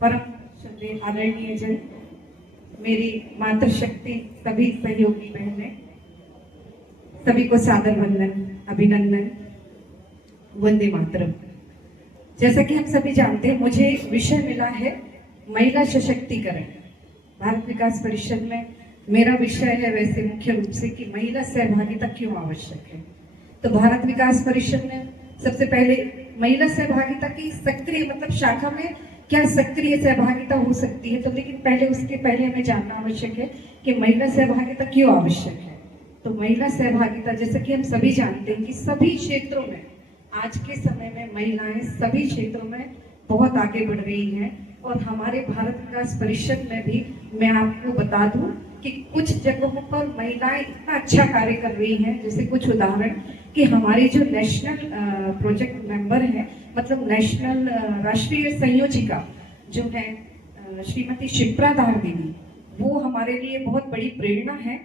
परम श्रद्धेय आदरणीय जन, मेरी मातृशक्ति सभी सहयोगी बहनें, सभी को सादर वंदन, अभिनंदन, वंदे मातरम। जैसा कि हम सभी जानते हैं, मुझे विषय मिला है महिला सशक्तिकरण। भारत विकास परिषद में मेरा विषय है वैसे मुख्य रूप से कि महिला सहभागिता क्यों आवश्यक है। तो भारत विकास परिषद ने सबसे पहले महिला सहभागिता की सक्रिय मतलब शाखा में क्या सक्रिय सहभागिता हो सकती है, तो लेकिन उसके पहले हमें जानना आवश्यक है कि महिला सहभागिता क्यों आवश्यक है। तो महिला सहभागिता, जैसे कि हम सभी जानते हैं कि सभी क्षेत्रों में आज के समय में महिलाएं सभी क्षेत्रों में बहुत आगे बढ़ रही हैं और हमारे भारत विकास परिषद में भी मैं आपको बता दूं कि कुछ जगहों पर महिलाएं इतना अच्छा कार्य कर रही हैं। जैसे कुछ उदाहरण कि हमारी जो नेशनल प्रोजेक्ट मेंबर है, मतलब नेशनल राष्ट्रीय संयोजिका जो है श्रीमती शिप्रा दार देवी, वो हमारे लिए बहुत बड़ी प्रेरणा है।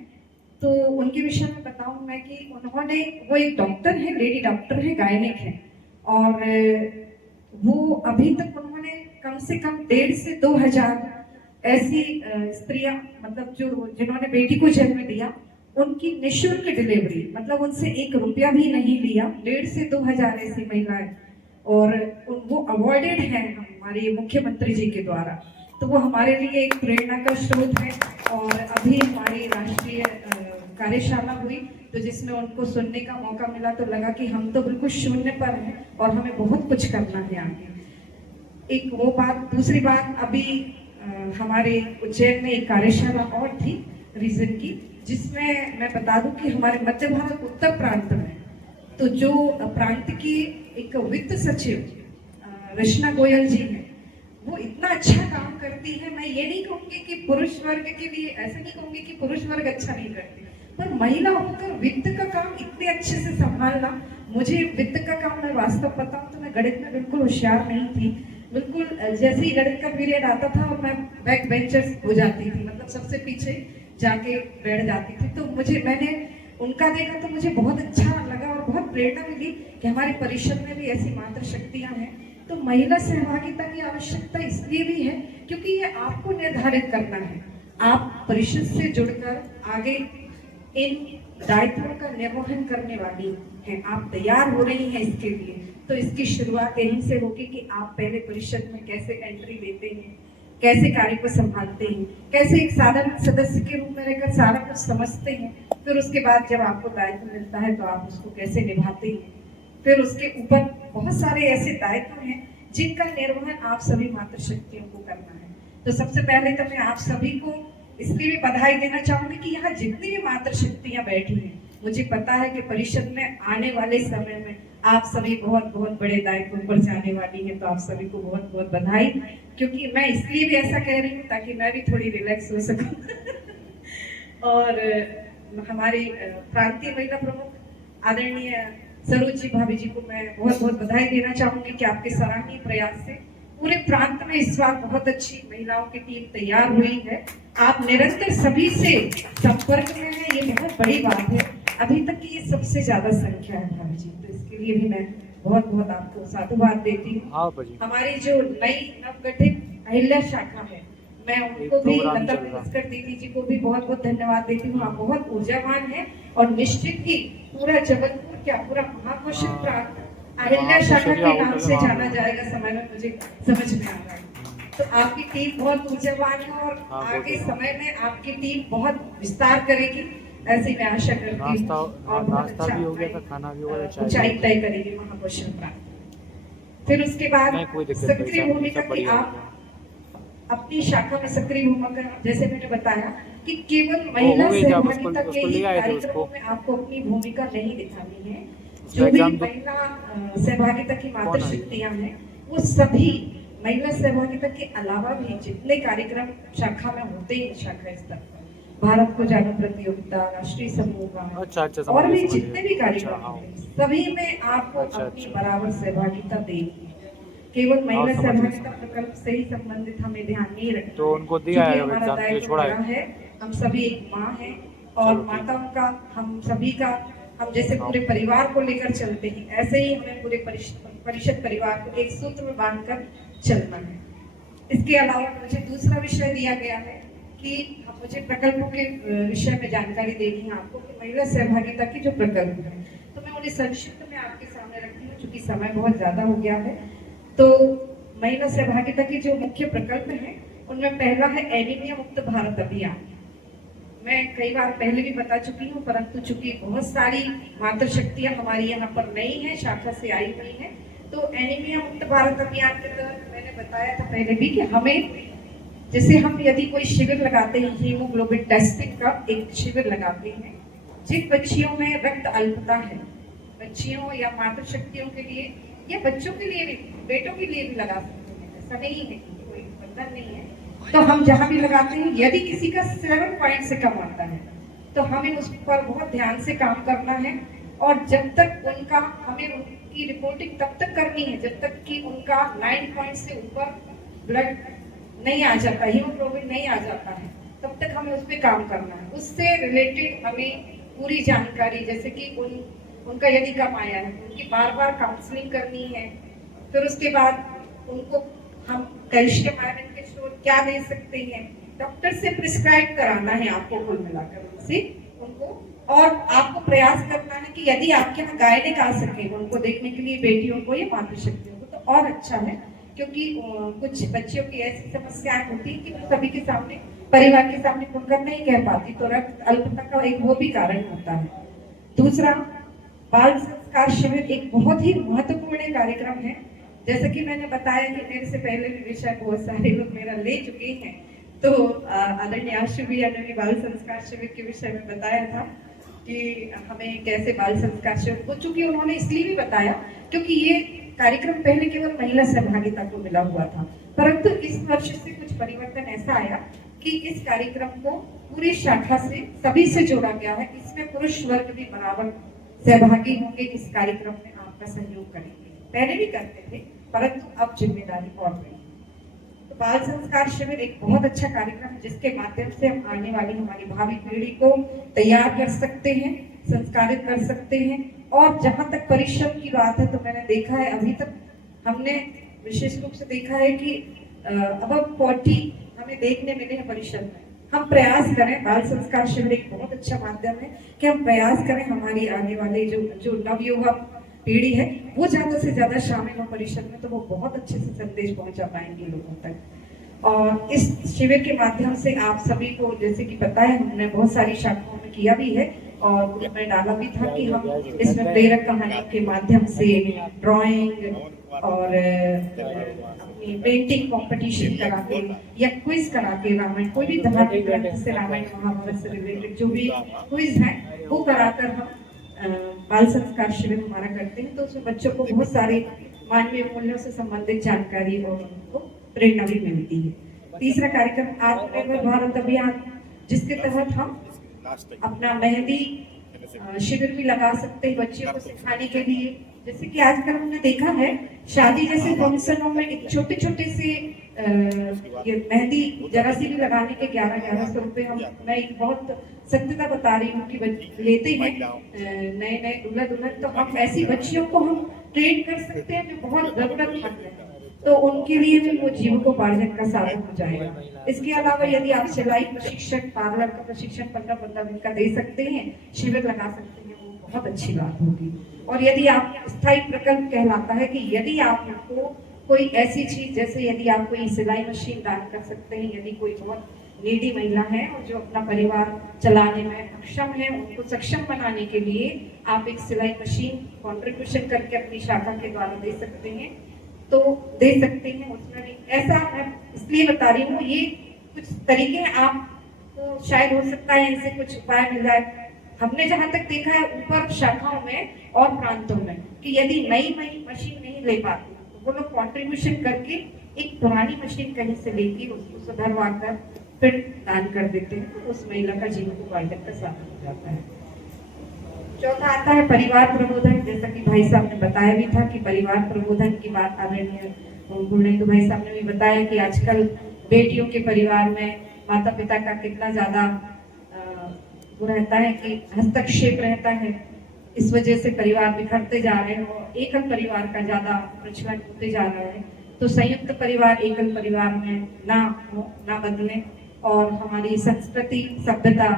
तो उनके विषय में बताऊं मैं कि उन्होंने, वो एक डॉक्टर है, लेडी डॉक्टर है, गायनिक है, और वो अभी तक उन्होंने कम से कम 1,500 से 2,000 ऐसी स्त्रियां, मतलब जो जिन्होंने बेटी को जन्म दिया, उनकी निःशुल्क डिलीवरी, मतलब उनसे 1 रुपया भी नहीं लिया, 1,500 से 2,000 ऐसी महिलाएं, और वो अवॉर्डेड है हमारे मुख्यमंत्री जी के द्वारा। तो वो हमारे लिए एक प्रेरणा का स्रोत है। और अभी हमारी राष्ट्रीय कार्यशाला हुई तो जिसमें उनको सुनने का मौका मिला तो लगा कि हम तो बिल्कुल शून्य पर हैं और हमें बहुत कुछ करना है आगे। एक वो बात। दूसरी बात, अभी हमारे उज्जैन में एक कार्यशाला और थी रीजन की, जिसमें मैं बता दूं कि हमारे मध्य भारत उत्तर प्रांत में तो जो प्रांत की एक वित्त सचिव रचना गोयल जी हैं, वो इतना अच्छा काम करती है। मैं ये नहीं कहूँगी कि पुरुष वर्ग के लिए, ऐसा नहीं कहूँगी कि पुरुष वर्ग अच्छा नहीं करती, पर महिला होकर वित्त का काम इतने अच्छे से संभालना, मुझे वित्त का काम मैं वास्तव बताऊँ तो मैं गणित में बिल्कुल होशियार नहीं थी। बिल्कुल जैसे ही गणित का पीरियड आता था और मैं बैक बेंचर्स हो जाती थी, मतलब सबसे पीछे जाके बैठ जाती थी। तो मैंने उनका देखा तो मुझे बहुत अच्छा लगा और बहुत प्रेरणा मिली कि हमारे परिषद में भी ऐसी मातृ शक्तियाँ हैं। तो महिला सहभागिता की आवश्यकता इसलिए भी है क्योंकि ये आपको निर्धारित करना है। आप परिषद से जुड़कर आगे इन दायित्वों का निर्वहन करने वाली हैं। आप तैयार हो रही हैं इसके लिए, तो इसकी शुरुआत यहीं से होगी कि आप पहले परिषद में कैसे एंट्री लेते हैं, कैसे कार्य को संभालते हैं, कैसे एक साधारण सदस्य के रूप में रहकर सारा कुछ समझते हैं। फिर उसके बाद जब आपको दायित्व मिलता है तो आप उसको कैसे निभाते हैं। फिर उसके ऊपर बहुत सारे ऐसे दायित्व हैं जिनका निर्वहन आप सभी मातृशक्तियों को करना है। तो सबसे पहले तो मैं आप सभी को इसलिए भी बधाई देना चाहूंगी कि यहाँ जितनी भी मातृशक्तियां बैठी हैं, मुझे पता है कि परिषद में आने वाले समय में आप सभी बहुत बहुत बड़े दायित्वों पर जाने वाली हैं। तो आप सभी को बहुत बहुत बधाई, क्योंकि मैं इसलिए भी ऐसा कह रही हूँ ताकि मैं भी थोड़ी रिलैक्स हो सकूं। और हमारी प्रांतीय महिला प्रमुख आदरणीय सरोज जी भाभी जी को मैं बहुत बहुत बधाई देना चाहूंगी कि आपके सराहनीय प्रयास से पूरे प्रांत में इस बार बहुत अच्छी महिलाओं की टीम तैयार हुई है। आप निरंतर सभी से संपर्क में हैं, ये बहुत बड़ी बात है। अभी तक की ये सबसे ज्यादा संख्या है भाभी जी, तो इसके लिए भी मैं बहुत बहुत आपको साधुवाद देती हूँ। हमारी जो नई नवगठित अहिल्या शाखा है, मैं उनको भी लता मंगेशकर दीदी जी को भी बहुत बहुत धन्यवाद देती हूँ। आप बहुत ऊर्जावान है और निश्चित ही पूरा जबलपुर क्या पूरा महाकौशल प्रांत अहिल्या शाखा के नाम से जाना जाएगा समय में, मुझे समझ में आ रहा है। तो आपकी टीम बहुत ऊर्जावान है और आगे समय में आपकी टीम बहुत विस्तार करेगी, ऐसी मैं आशा करती हूँ। और बहुत अच्छा ऊंचाई तय करेगी महाकौशल प्रांत। फिर उसके बाद सक्रिय भूमिका की आप अपनी शाखा में सक्रिय भूमिका, जैसे मैंने बताया कि केवल महिला सहभागिता के ही कार्यक्रमों में आपको अपनी भूमिका नहीं दिखानी है। जो भी महिला सहभागिता की मातृशक्तियां हैं, वो सभी महिला सहभागिता के अलावा भी जितने कार्यक्रम शाखा में होते हैं, शाखा स्तर पर भारत को जानो प्रतियोगिता, राष्ट्रीय समूह और भी जितने भी कार्यक्रम होते हैं, सभी में आपको अपनी बराबर सहभागिता देनी है। केवल महिला सहभागिता प्रकल्प से ही संबंधित हमें ध्यान नहीं रखना। तो उनको दिया है हमारा दायित्व बड़ा है, हम सभी एक माँ हैं और माताओं का हम सभी का, हम जैसे पूरे परिवार को लेकर चलते हैं, ऐसे ही हमें पूरे परिषद परिवार को एक सूत्र में बांधकर चलना है। इसके अलावा मुझे दूसरा विषय दिया गया है कि मुझे प्रकल्पों के विषय में जानकारी देनी है आपको कि महिला सहभागिता की जो प्रकल्प है, तो मैं उन्हें संक्षिप्त में आपके सामने रखती हूँ चूंकि समय बहुत ज्यादा हो गया है। तो महिला सहभागिता के जो मुख्य प्रकल्प हैं, उनमें पहला है एनीमिया मुक्त भारत अभियान। मैं कई बार पहले भी बता चुकी हूँ, परंतु चूंकि बहुत सारी मातृशक्तियां हमारी यहाँ पर नई हैं, शाखा से आई हुई हैं, तो एनीमिया मुक्त भारत अभियान के तहत मैंने बताया था पहले भी कि हमें, जैसे हम यदि कोई शिविर लगाते हैं, हीमोग्लोबिन टेस्टिंग का एक शिविर लगाते हैं, जिन बच्चियों में रक्त अल्पता है, बच्चियों या मातृशक्तियों के लिए या बच्चों के लिए भी, बेटों के लिए भी लगा सकते हैं, ऐसा नहीं है, कोई बंधन नहीं है। तो हम जहाँ भी लगाते हैं, यदि किसी का 7 पॉइंट से कम आता है तो हमें उस पर बहुत ध्यान से काम करना है। और जब तक उनका, हमें उनकी रिपोर्टिंग तब तक करनी है जब तक कि उनका 9 पॉइंट से ऊपर ब्लड नहीं आ जाता, हीमोग्लोबिन नहीं आ जाता है, तब तक हमें उस पर काम करना है। उससे रिलेटेड हमें पूरी जानकारी, जैसे कि उनका यदि कम आया है, उनकी बार बार काउंसलिंग करनी है। फिर उसके बाद उनको हम कैल्शियम आयरन के स्रोत क्या दे सकते हैं, डॉक्टर से प्रिस्क्राइब कराना है आपको कुल मिलाकर उनसे उनको। और आपको प्रयास करना है कि यदि आपके यहाँ गायनिक आ सके उनको देखने के लिए, बेटियों को या मातृशक्तियों को, तो और अच्छा है, क्योंकि कुछ बच्चियों की ऐसी समस्याएं होती है कि वो सभी के सामने, परिवार के सामने खुलकर नहीं कह पाती, तो रक्त अल्पता का एक वो भी कारण होता है। दूसरा, बाल संस्कार शिविर एक बहुत ही महत्वपूर्ण कार्यक्रम है। जैसे कि मैंने बताया कि मेरे से पहले भी विषय बहुत सारे लोग मेरा ले चुके हैं, तो आदरणीय आशु भैया ने भी बाल संस्कार शिविर के विषय में बताया था कि हमें कैसे बाल संस्कार शिविर, वो चूंकि उन्होंने इसलिए भी बताया क्योंकि ये कार्यक्रम पहले केवल महिला सहभागिता को मिला हुआ था, परंतु इस वर्ष से कुछ परिवर्तन ऐसा आया कि इस कार्यक्रम को पूरी शाखा से सभी से जोड़ा गया है। इसमें पुरुष वर्ग भी बराबर सहभागी होंगे, इस कार्यक्रम में आपका सहयोग करेंगे। पहले भी करते थे, परंतु अब जिम्मेदारी और बढ़ी। तो बाल संस्कार शिविर एक बहुत अच्छा कार्यक्रम है जिसके माध्यम से हम आने वाली हमारी भावी पीढ़ी को तैयार कर सकते हैं, संस्कारित कर सकते हैं। और जहाँ तक परिश्रम की बात है, तो मैंने देखा है अभी तक हमने विशेष रूप से देखा है कि अब 40 हमें देखने मिले हैं परिश्रम में। हम प्रयास करें, बाल संस्कार शिविर एक बहुत अच्छा माध्यम है कि हम प्रयास करें हमारी आने वाले जो नवयुवा पीढ़ी है वो ज्यादा से ज्यादा शामिल हो परिषद में, तो वो बहुत अच्छे से संदेश पहुंचा पाएंगे लोगों तक। और इस शिविर के माध्यम से आप सभी को जैसे कि पता है हमने बहुत सारी शाखाओं में किया भी है और ग्रुप में डाला भी था कि हम इसमें प्रेरक कहानियों के माध्यम से ड्राइंग और अपनी पेंटिंग कंपटीशन करा के या क्विज करा के रामायण, कोई भी धार्मिक ग्रंथ से रामायण महाभारत से रिलेटेड जो भी क्विज है वो कराकर हम बाल संस्कार शिविर हमारा करते हैं। तो उसमें बच्चों को बहुत सारे मानवीय मूल्यों से संबंधित जानकारी और उनको प्रेरणा भी मिलती है। तीसरा कार्यक्रम आत्मनिर्भर भारत अभियान, जिसके तहत हम अपना मेहंदी शिविर भी लगा सकते हैं बच्चियों को सिखाने के लिए। जैसे कि आजकल हमने देखा है शादी जैसे फंक्शनों में एक छोटे छोटे से ये मेहंदी जरा सी भी लगाने के 1100 रुपए हम, मैं एक बहुत सत्यता बता रही हूँ कि लेते हैं नए नए दूल्हा दुल्हन। तो हम ऐसी बच्चियों को हम ट्रेन कर सकते हैं जो बहुत जरूरतमंद है, तो उनके लिए भी वो जीविकोपार्जन का साधन हो जाएगा। इसके अलावा यदि आप सिलाई प्रशिक्षण, पार्लर का प्रशिक्षण 15-15 दिन का दे सकते हैं, शिविर लगा सकते हैं, वो बहुत अच्छी बात होगी। और यदि आप स्थायी प्रकल्प कहलाता है कि यदि आपको कोई ऐसी चीज, जैसे यदि आप कोई सिलाई मशीन दान कर सकते हैं, यदि कोई बहुत नीडी महिला है और जो अपना परिवार चलाने में अक्षम है, उनको सक्षम बनाने के लिए आप एक सिलाई मशीन कंट्रीब्यूशन करके अपनी शाखा के द्वारा दे सकते हैं, तो दे सकते हैं। उसमें भी ऐसा मैं इसलिए बता रही हूँ, ये कुछ तरीके आपको शायद हो सकता है इनसे कुछ उपाय मिल जाए। हमने जहां तक देखा है ऊपर शाखाओं में और प्रांतों में कि यदि नई मशीन नहीं ले पाते तो वो लोग कंट्रीब्यूशन करके एक पुरानी मशीन कहीं से लेके उसको सुधरवा कर फिर दान कर देते हैं, तो उस महिला का जीविकोपार्जन का साधन हो जाता है। चौथा आता है परिवार प्रबोधन। जैसा कि भाई साहब ने बताया भी था कि परिवार प्रबोधन की बात आदरणीय गुणेंदु भाई साहब ने भी बताया कि आजकल बेटियों के परिवार में माता पिता का कितना ज्यादा वो रहता है कि हस्तक्षेप रहता है। इस वजह से परिवार बिखरते जा रहे हैं और एकल परिवार का ज्यादा प्रचलन होते जा रहा है। तो संयुक्त परिवार एकल परिवार में ना हो, ना बदले और हमारी संस्कृति सभ्यता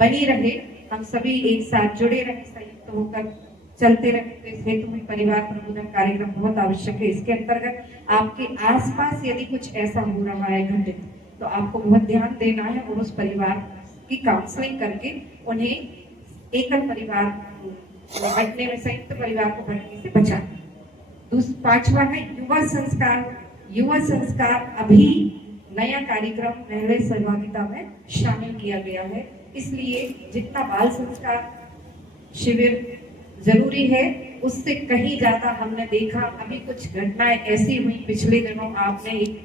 बनी रहे, हम सभी एक साथ जुड़े रहे, संयुक्त होकर चलते रहे। तो इस हेतु में परिवार प्रबोधन कार्यक्रम बहुत आवश्यक है। इसके अंतर्गत आपके आसपास यदि कुछ ऐसा हो रहा है घटित, तो आपको बहुत ध्यान देना है और उस परिवार की काउंसलिंग करके उन्हें एकल परिवार बंटने में, संयुक्त परिवार को बंटने से बचाना। पांचवा है युवा संस्कार। युवा संस्कार अभी नया कार्यक्रम पहले सहभागिता में शामिल किया गया है, इसलिए जितना बाल संस्कार शिविर जरूरी है उससे कहीं ज्यादा हमने देखा अभी कुछ घटनाएं ऐसी हुई। पिछले दिनों आपने एक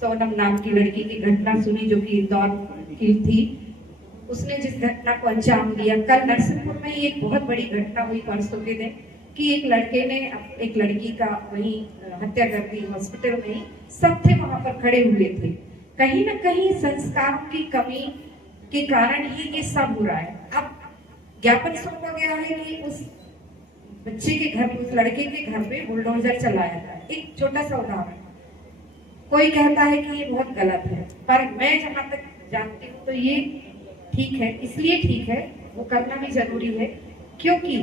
सोनम नाम की लड़की की घटना सुनी जो कि इंदौर की थी, उसने जिस घटना को अंजाम दिया। कल नरसिंहपुर में ही एक बहुत बड़ी घटना हुई परसों के दिन कि एक लड़के ने एक लड़की का वही हत्या कर दी हॉस्पिटल में ही। सब थे वहां पर खड़े हुए थे। कहीं ना कहीं संस्कारों की कमी के कारण ही ये सब हो रहा है। अब ज्ञापन सौंपा गया है कि उस बच्चे के घर, उस लड़के के घर पे बुलडोजर चलाया जाए। एक छोटा सा उदाहरण, कोई कहता है कि ये बहुत गलत है, पर मैं जहां तक जानती हूँ तो ये ठीक है। इसलिए ठीक है, वो करना भी जरूरी है क्योंकि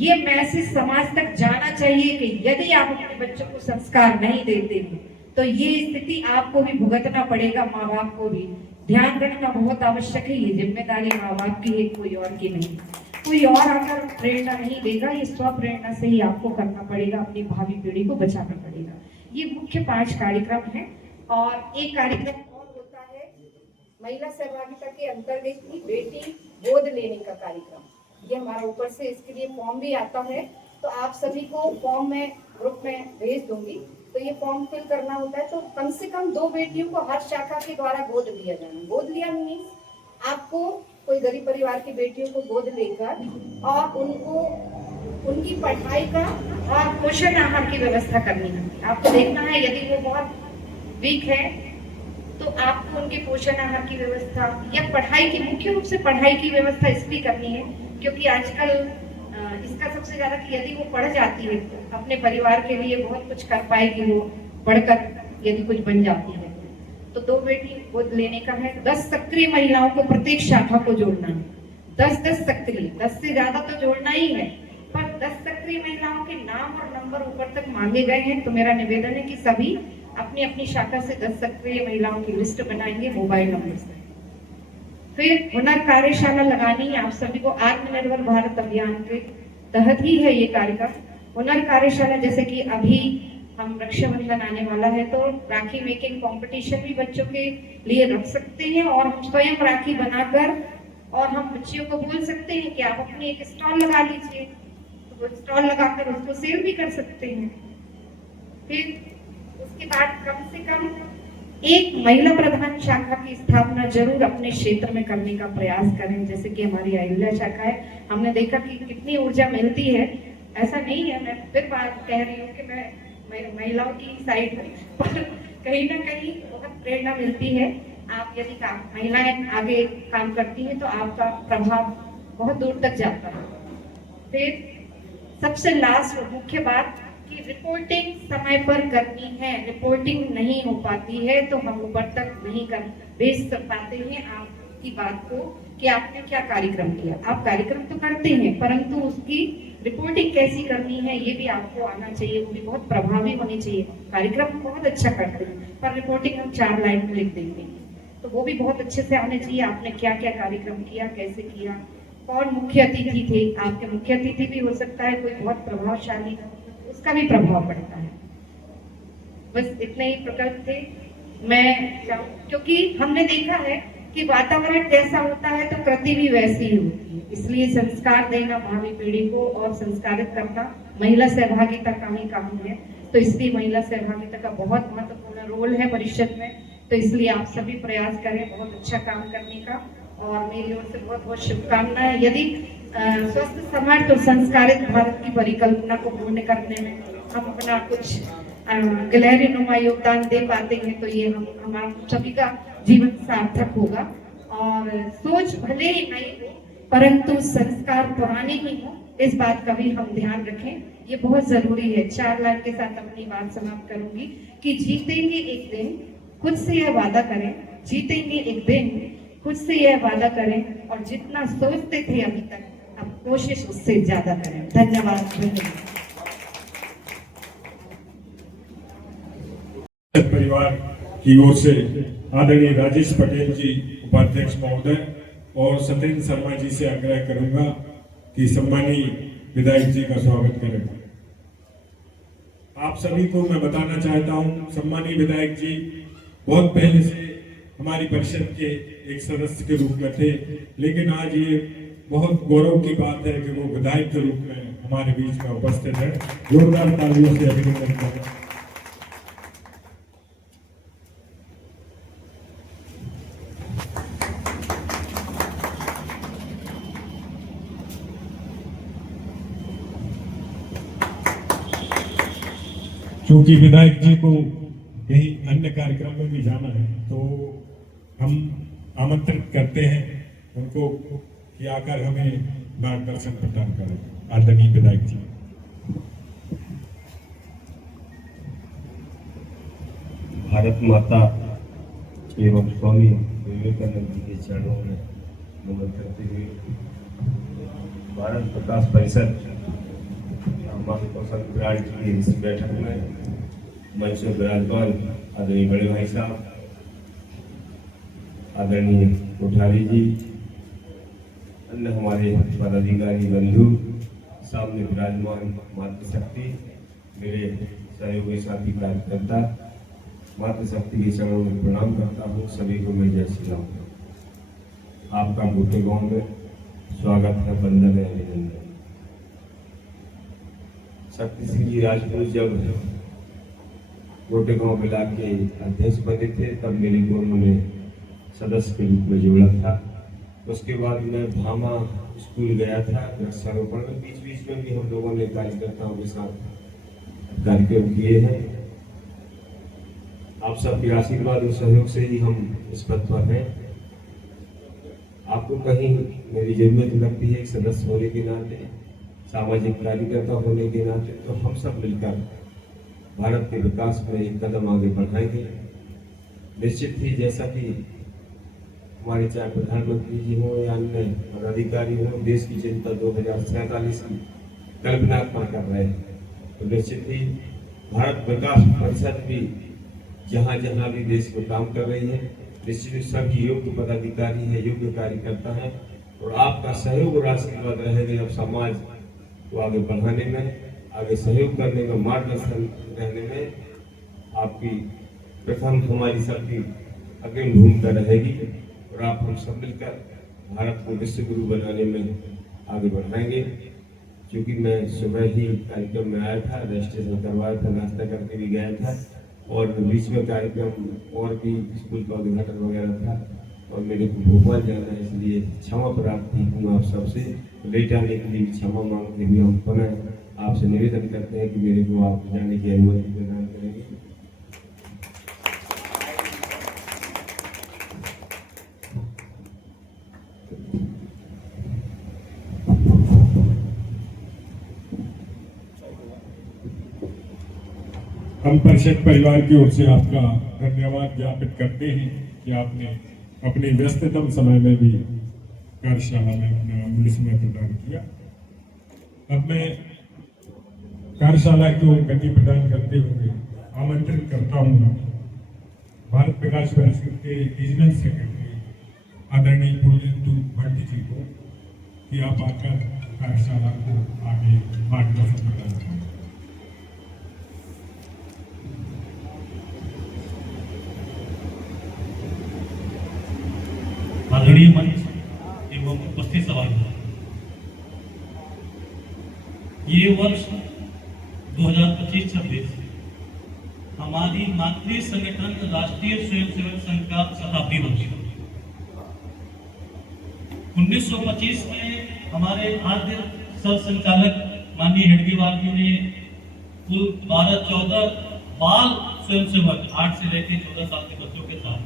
ये मैसेज समाज तक जाना चाहिए कि यदि आप अपने बच्चों को संस्कार नहीं देते हैं तो ये स्थिति आपको भी भुगतना पड़ेगा, माँ बाप को भी। ध्यान रखना बहुत आवश्यक है, ये जिम्मेदारी माँ बाप की है, कोई और की नहीं। कोई और आकर प्रेरणा नहीं देगा, ये स्व प्रेरणा से ही आपको करना पड़ेगा, अपनी भावी पीढ़ी को बचाना पड़ेगा। ये मुख्य 5 कार्यक्रम है। और एक कार्यक्रम और होता है महिला सहभागिता के अंतर्गत ही बेटी गोद लेने का कार्यक्रम। ये हमारा ऊपर से इसके लिए फॉर्म भी आता है, तो आप सभी को फॉर्म में ग्रुप में भेज दूंगी। तो ये फॉर्म फिल करना होता है। तो कम से कम 2 बेटियों को हर शाखा के द्वारा गोद लिया जाना। गोद लिया मीन्स आपको कोई गरीब परिवार की बेटियों को गोद लेकर और उनको उनकी पढ़ाई का और पोषण आहार की व्यवस्था करनी है। आपको देखना है यदि वो बहुत वीक है तो आपको उनके पोषण आहार की व्यवस्था या पढ़ाई की, मुख्य रूप से पढ़ाई की व्यवस्था इसलिए करनी है क्योंकि आजकल इसका सबसे ज्यादा कि यदि वो पढ़ जाती है तो अपने परिवार के लिए बहुत कुछ कर पाएगी, वो पढ़कर यदि कुछ बन जाती है। तो 2 बेटी गोद लेने का है। 10 सक्रिय महिलाओं को प्रत्येक शाखा को जोड़ना है। 10 सक्रिय, 10 से ज्यादा तो जोड़ना ही है, पर 10 सक्रिय महिलाओं के नाम और नंबर ऊपर तक मांगे गए हैं। तो मेरा निवेदन है कि सभी अपनी अपनी शाखा से 10 सक्रिय महिलाओं की लिस्ट बनाएंगे मोबाइल नंबर से। फिर हुनर कार्यशाला लगानी है आप सभी को। आत्मनिर्भर भारत अभियान के तहत ही है ये कार्यक्रम। हुनर कार्यशाला, जैसे कि अभी हम रक्षाबंधन आने वाला है तो राखी मेकिंग कंपटीशन भी बच्चों के लिए रख सकते हैं, और हम स्वयं राखी बनाकर और हम बच्चियों को बोल सकते हैं कि आप अपनी एक स्टॉल लगा लीजिए, तो वो स्टॉल लगाकर उसको सेल भी कर सकते हैं। फिर उसके बाद कम से कम एक महिला प्रधान शाखा की स्थापना जरूर अपने क्षेत्र में करने का प्रयास करें। जैसे कि हमारी अयोध्या शाखा है, हमने देखा कि कितनी ऊर्जा मिलती है। ऐसा नहीं है, मैं फिर बात कह रही हूँ कि मैं महिलाओं की साइड हूँ, पर कहीं ना कहीं बहुत प्रेरणा मिलती है। आप यदि महिलाएं आगे काम करती हैं तो आपका प्रभाव बहुत दूर तक जाता है। फिर सबसे लास्ट मुख्य बात कि रिपोर्टिंग समय पर करनी है। रिपोर्टिंग नहीं हो पाती है तो हम ऊपर तक नहीं भेज पाते हैं आपकी बात को कि आपने क्या कार्यक्रम किया। आप कार्यक्रम तो करते हैं, परंतु उसकी रिपोर्टिंग कैसी करनी है ये भी आपको आना चाहिए, वो भी बहुत प्रभावी होनी चाहिए। कार्यक्रम बहुत अच्छा करते हैं, पर रिपोर्टिंग हम 4 लाइन में लिख देंगे, तो वो भी बहुत अच्छे से आने चाहिए। आपने क्या क्या कार्यक्रम किया, कैसे किया, कौन मुख्य अतिथि थे। आपके मुख्य अतिथि भी हो सकता है कोई बहुत प्रभावशाली, उसका भी प्रभाव पड़ता है। बस इतने ही प्रकल्प थे। क्योंकि हमने देखा है कि वातावरण जैसा होता है तो कृति भी वैसी ही होती है, इसलिए संस्कार देना भावी पीढ़ी को और संस्कारित करना महिला सहभागिता का ही काम है। तो इसलिए महिला सहभागिता का बहुत महत्वपूर्ण रोल है परिषद में। तो इसलिए आप सभी प्रयास करें बहुत अच्छा काम करने का, और मेरी ओर से बहुत बहुत शुभकामनाएं। यदि स्वस्थ समर्थ और संस्कारित भारत की परिकल्पना को पूर्ण करने में हम अपना कुछ गिलहरी नुमा योगदान दे पाते हैं तो ये हमारा सभी का जीवन सार्थक होगा। और सोच भले ही नई हो परंतु संस्कार पुराने ही हो, इस बात का भी हम ध्यान रखें, ये बहुत जरूरी है। 4 लाइन के साथ अपनी बात समाप्त करूंगी कि जीतेंगे एक दिन, खुद से यह वादा करें। जीतेंगे एक दिन, खुद से यह वादा करें, और जितना सोचते थे अभी तक अब कोशिश उससे ज्यादा करें। धन्यवाद। परिवार की ओर से आदरणीय राजेश पटेल जी उपाध्यक्ष महोदय और सत्येंद्र शर्मा जी से आग्रह करूंगा कि सम्मानीय विधायक जी का स्वागत करें। आप सभी को मैं बताना चाहता हूं, सम्मानीय विधायक जी बहुत पहले से हमारी परिषद के एक सदस्य के रूप में थे, लेकिन आज ये बहुत गौरव की बात है कि वो विधायक के रूप में हमारे बीच में उपस्थित है। जोरदार तालियों से अभिनंदन करें। क्योंकि विधायक जी को कहीं अन्य कार्यक्रम में भी जाना है तो हम आमंत्रित करते हैं उनको कि आकर हमें मार्गदर्शन प्रदान करें। आदरणीय विधायक जी। भारत माता एवं स्वामी विवेकानंद जी के चरणों में नमन करते हुए भारत प्रकाश परिषद हमारे कौशल विराट जी की इस बैठक में मंच में विराजमान आदरणीय बड़े भाई साहब, आदरणीय कोठारी जी, अन्य हमारे पदाधिकारी बंधु, सामने विराजमान मातृशक्ति, मेरे सहयोगी साथी कार्यकर्ता, मातृशक्ति के चरणों में प्रणाम करता हूँ। सभी को मैं जय श्री राम। आपका गोटे गांव में स्वागत है, वंदन है, अभिनंदन। शक्ति सिंह जी राजपूत जब गोटे गांव मिला के अध्यक्ष बने थे तब मेरे को उन्होंने सदस्य के रूप में जोड़ा था। उसके बाद मैं भामा स्कूल गया था वृक्षारोपण में, बीच बीच में भी हम लोगों ने कार्यकर्ताओं के साथ कार्यक्रम किए हैं। आप सबके आशीर्वाद और सहयोग से ही हम इस पद पर हैं। आपको कहीं मेरी जरूरत लगती है एक सदस्य होने के नाते, सामाजिक कार्यकर्ता होने के नाते, तो हम सब मिलकर भारत के विकास में एक कदम आगे बढ़ाएंगे। निश्चित ही जैसा कि हमारे चाहे प्रधानमंत्री जी हों या अन्य पदाधिकारी हों, देश की चिंता 2047 की कल्पनात्मक कर रहे हैं, तो निश्चित ही भारत विकास परिषद भी जहाँ जहाँ भी देश में काम कर रही है, निश्चित ही सभी योग्य पदाधिकारी है, योग्य कार्यकर्ता है, और आपका सहयोग और आशीर्वाद रहेगा जब समाज को आगे बढ़ाने में, आगे सहयोग करने में, मार्गदर्शन रहने में आपकी प्रथम हमारी सबकी अग्रिम भूमिका रहेगी, और आप हम सब मिलकर भारत को विश्व गुरु बनाने में आगे बढ़ाएंगे। क्योंकि मैं सुबह ही कार्यक्रम में आया था, रजिस्ट्रेशन करवाया था, नाश्ता करके भी गया था, और बीच में कार्यक्रम और भी स्कूल का उद्घाटन वगैरह था, और मेरे को भोपाल जाना है, इसलिए क्षमा प्रार्थी हूँ आप सबसे। लेट आने के लिए क्षमा मांगते हुए हम पुनः आपसे निवेदन करते हैं कि मेरे को आप जाने की अनुमति प्रदान करेंगे। हम परिषद परिवार की ओर से आपका धन्यवाद ज्ञापित करते हैं कि आपने अपने व्यस्ततम समय में भी कार्यशाला में अपना अमूल्य समय प्रदान किया। अब मैं कार्यशाला को गति प्रदान करते हुए आमंत्रित करता हूँ भारत विकास परिषद के रीजनल सेक्रेटरी आदरणीय पूर्णेंदु भट्ट जी को कि आप आकर कार्यशाला को आगे मार्गदर्शन प्रदान करें। आदरणीय मंच एवं उपस्थित सभासद, ये वर्ष 2025-26 हमारी मातृ संगठन राष्ट्रीय स्वयंसेवक संघ का शताब्दी वर्ष। 1925 में हमारे आद्य सह संचालक माननीय हेडगेवार जी ने कुल 12-14 बाल स्वयंसेवक 8 से लेकर 14 साल के बच्चों के साथ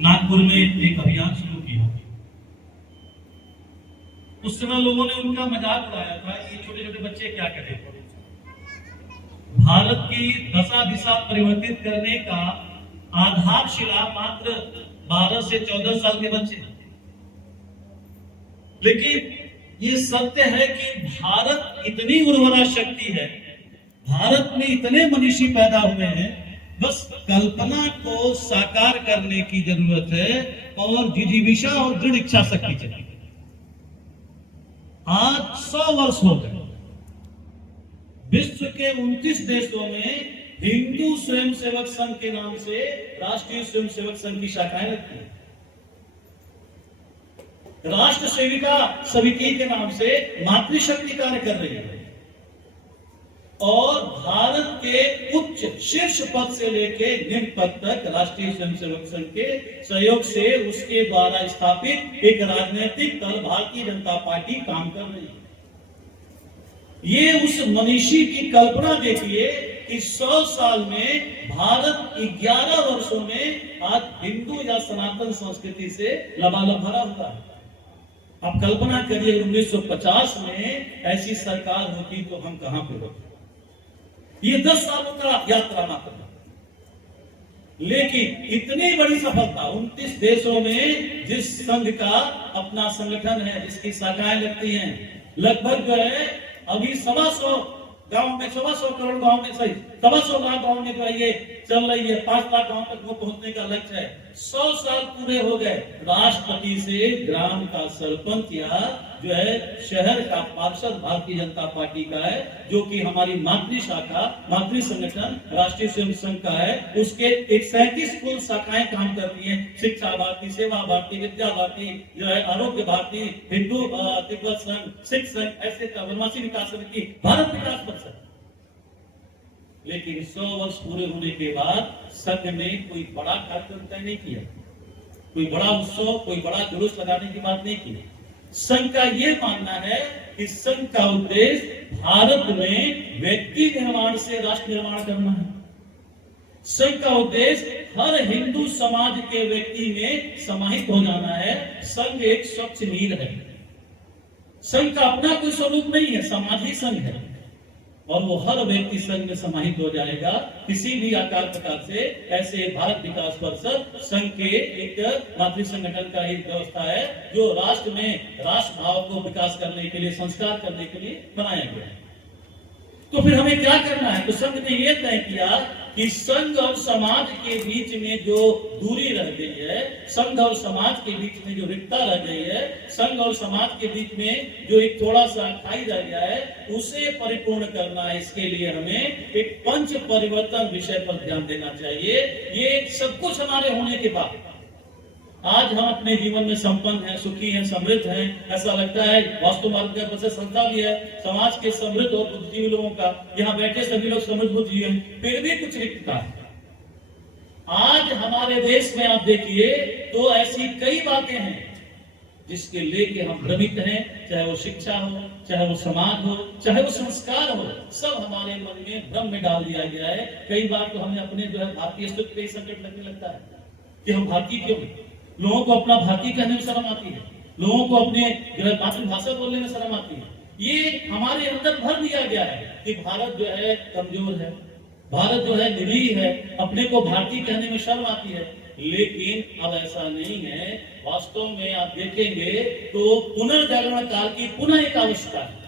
नागपुर में एक अभियान शुरू किया। उस समय लोगों ने उनका मजाक उड़ाया था कि छोटे छोटे बच्चे क्या करें। भारत की दशा दिशा परिवर्तित करने का आधारशिला मात्र 12 से 14 साल के बच्चे। लेकिन ये सत्य है कि भारत इतनी उर्वरा शक्ति है, भारत में इतने मनीषी पैदा हुए हैं, बस कल्पना को साकार करने की जरूरत है और जिजीविषा और दृढ़ इच्छा शक्ति चाहिए। आज 100 वर्ष हो गए, विश्व के 29 देशों में हिंदू स्वयंसेवक संघ के नाम से राष्ट्रीय स्वयंसेवक संघ की शाखाएं लगती हैं। राष्ट्र सेविका समिति के नाम से मातृशक्ति कार्य कर रही है, और भारत के उच्च शीर्ष पद से लेके निम्न पद तक राष्ट्रीय स्वयंसेवक संघ के सहयोग से उसके द्वारा स्थापित एक राजनीतिक दल भारतीय जनता पार्टी काम कर रही है। ये उस मनीषी की कल्पना देखिए कि 100 साल में भारत 11 वर्षों में आज हिंदू या सनातन संस्कृति से लबालब भरा हुआ है। आप कल्पना करिए 1950 में ऐसी सरकार होती तो हम कहां पे होते। ये 10 सालों का यात्रा मात्र, लेकिन इतनी बड़ी सफलता 29 देशों में जिस संघ का अपना संगठन है, जिसकी शाखाएं लगती हैं, लगभग जो है अभी 125 गांव में 125 करोड़ गांव में सही 125 लाख गांव में जो है ये चल रही है। 5 लाख गांव तक वो पहुंचने का लक्ष्य है। 100 साल पूरे हो गए, राष्ट्रपति से ग्राम का सरपंच या जो है शहर का पार्षद भारतीय जनता पार्टी का है, जो कि हमारी मातृ शाखा मातृ संगठन राष्ट्रीय स्वयं संघ का है। उसके 37 कुल शाखाएं काम करती हैं, शिक्षा भारती, सेवा भारती, विद्या भारती, जो है आरोग्य भारती, हिंदू तिब्बत संघ, सिख संघ, ऐसे वनवासी विकास समिति, भारत विकास परिषद। लेकिन 100 वर्ष पूरे होने के बाद संघ ने कोई बड़ा कार्यक्रम तय नहीं किया, कोई बड़ा उत्सव, कोई बड़ा जुलूस लगाने की बात नहीं की। संघ का ये मानना है कि संघ का उद्देश्य भारत में व्यक्ति निर्माण से राष्ट्र निर्माण करना है। संघ का उद्देश्य हर हिंदू समाज के व्यक्ति में समाहित हो जाना है। संघ एक स्वच्छ नीर है। संघ का अपना कोई स्वरूप नहीं है, सामाजिक संघ है। और वो हर व्यक्ति संघ में समाहित हो जाएगा। किसी भी आकार प्रकार से ऐसे भारत विकास परिषद संघ के एक मातृ संगठन का एक व्यवस्था है जो राष्ट्र में राष्ट्र भाव को विकास करने के लिए, संस्कार करने के लिए बनाया गया है। तो फिर हमें क्या करना है? तो संघ ने यह तय किया कि संघ और समाज के बीच में जो दूरी रह गई है, संघ और समाज के बीच में जो रिक्तता रह गई है, संघ और समाज के बीच में जो एक थोड़ा सा खाई रह गया है, उसे परिपूर्ण करना है। इसके लिए हमें एक पंच परिवर्तन विषय पर ध्यान देना चाहिए। ये सब कुछ हमारे होने के बाद आज हम अपने जीवन में संपन्न हैं, सुखी हैं, समृद्ध हैं, ऐसा लगता है। वास्तु मार्ग का संस्था भी है समाज के समृद्ध और बुद्धिजीवी लोगों का। यहाँ बैठे सभी लोग समृद्ध बुद्धिजीवी हैं, फिर भी कुछ रिक्तता है। आज हमारे देश में आप देखिए तो ऐसी कई बातें हैं जिसके लेके हम भ्रमित हैं, चाहे वो शिक्षा हो, चाहे वो समाज हो, चाहे वो संस्कार हो, सब हमारे मन में भ्रम में डाल दिया गया है। कई बार तो हमें अपने जो है भारतीय अस्तित्व पे संकट लगने लगता है कि हम भारतीय क्यों हैं। लोगों को अपना भारतीय कहने में शर्म आती है, लोगों को अपने मातृभाषा बोलने में शर्म आती है। ये हमारे अंदर भर दिया गया है कि भारत जो है कमजोर है, भारत जो है निर्भीक है, अपने को भारतीय कहने में शर्म आती है। लेकिन अब ऐसा नहीं है। वास्तव में आप देखेंगे तो पुनर्जागरण काल की पुनः एक आवश्यकता है।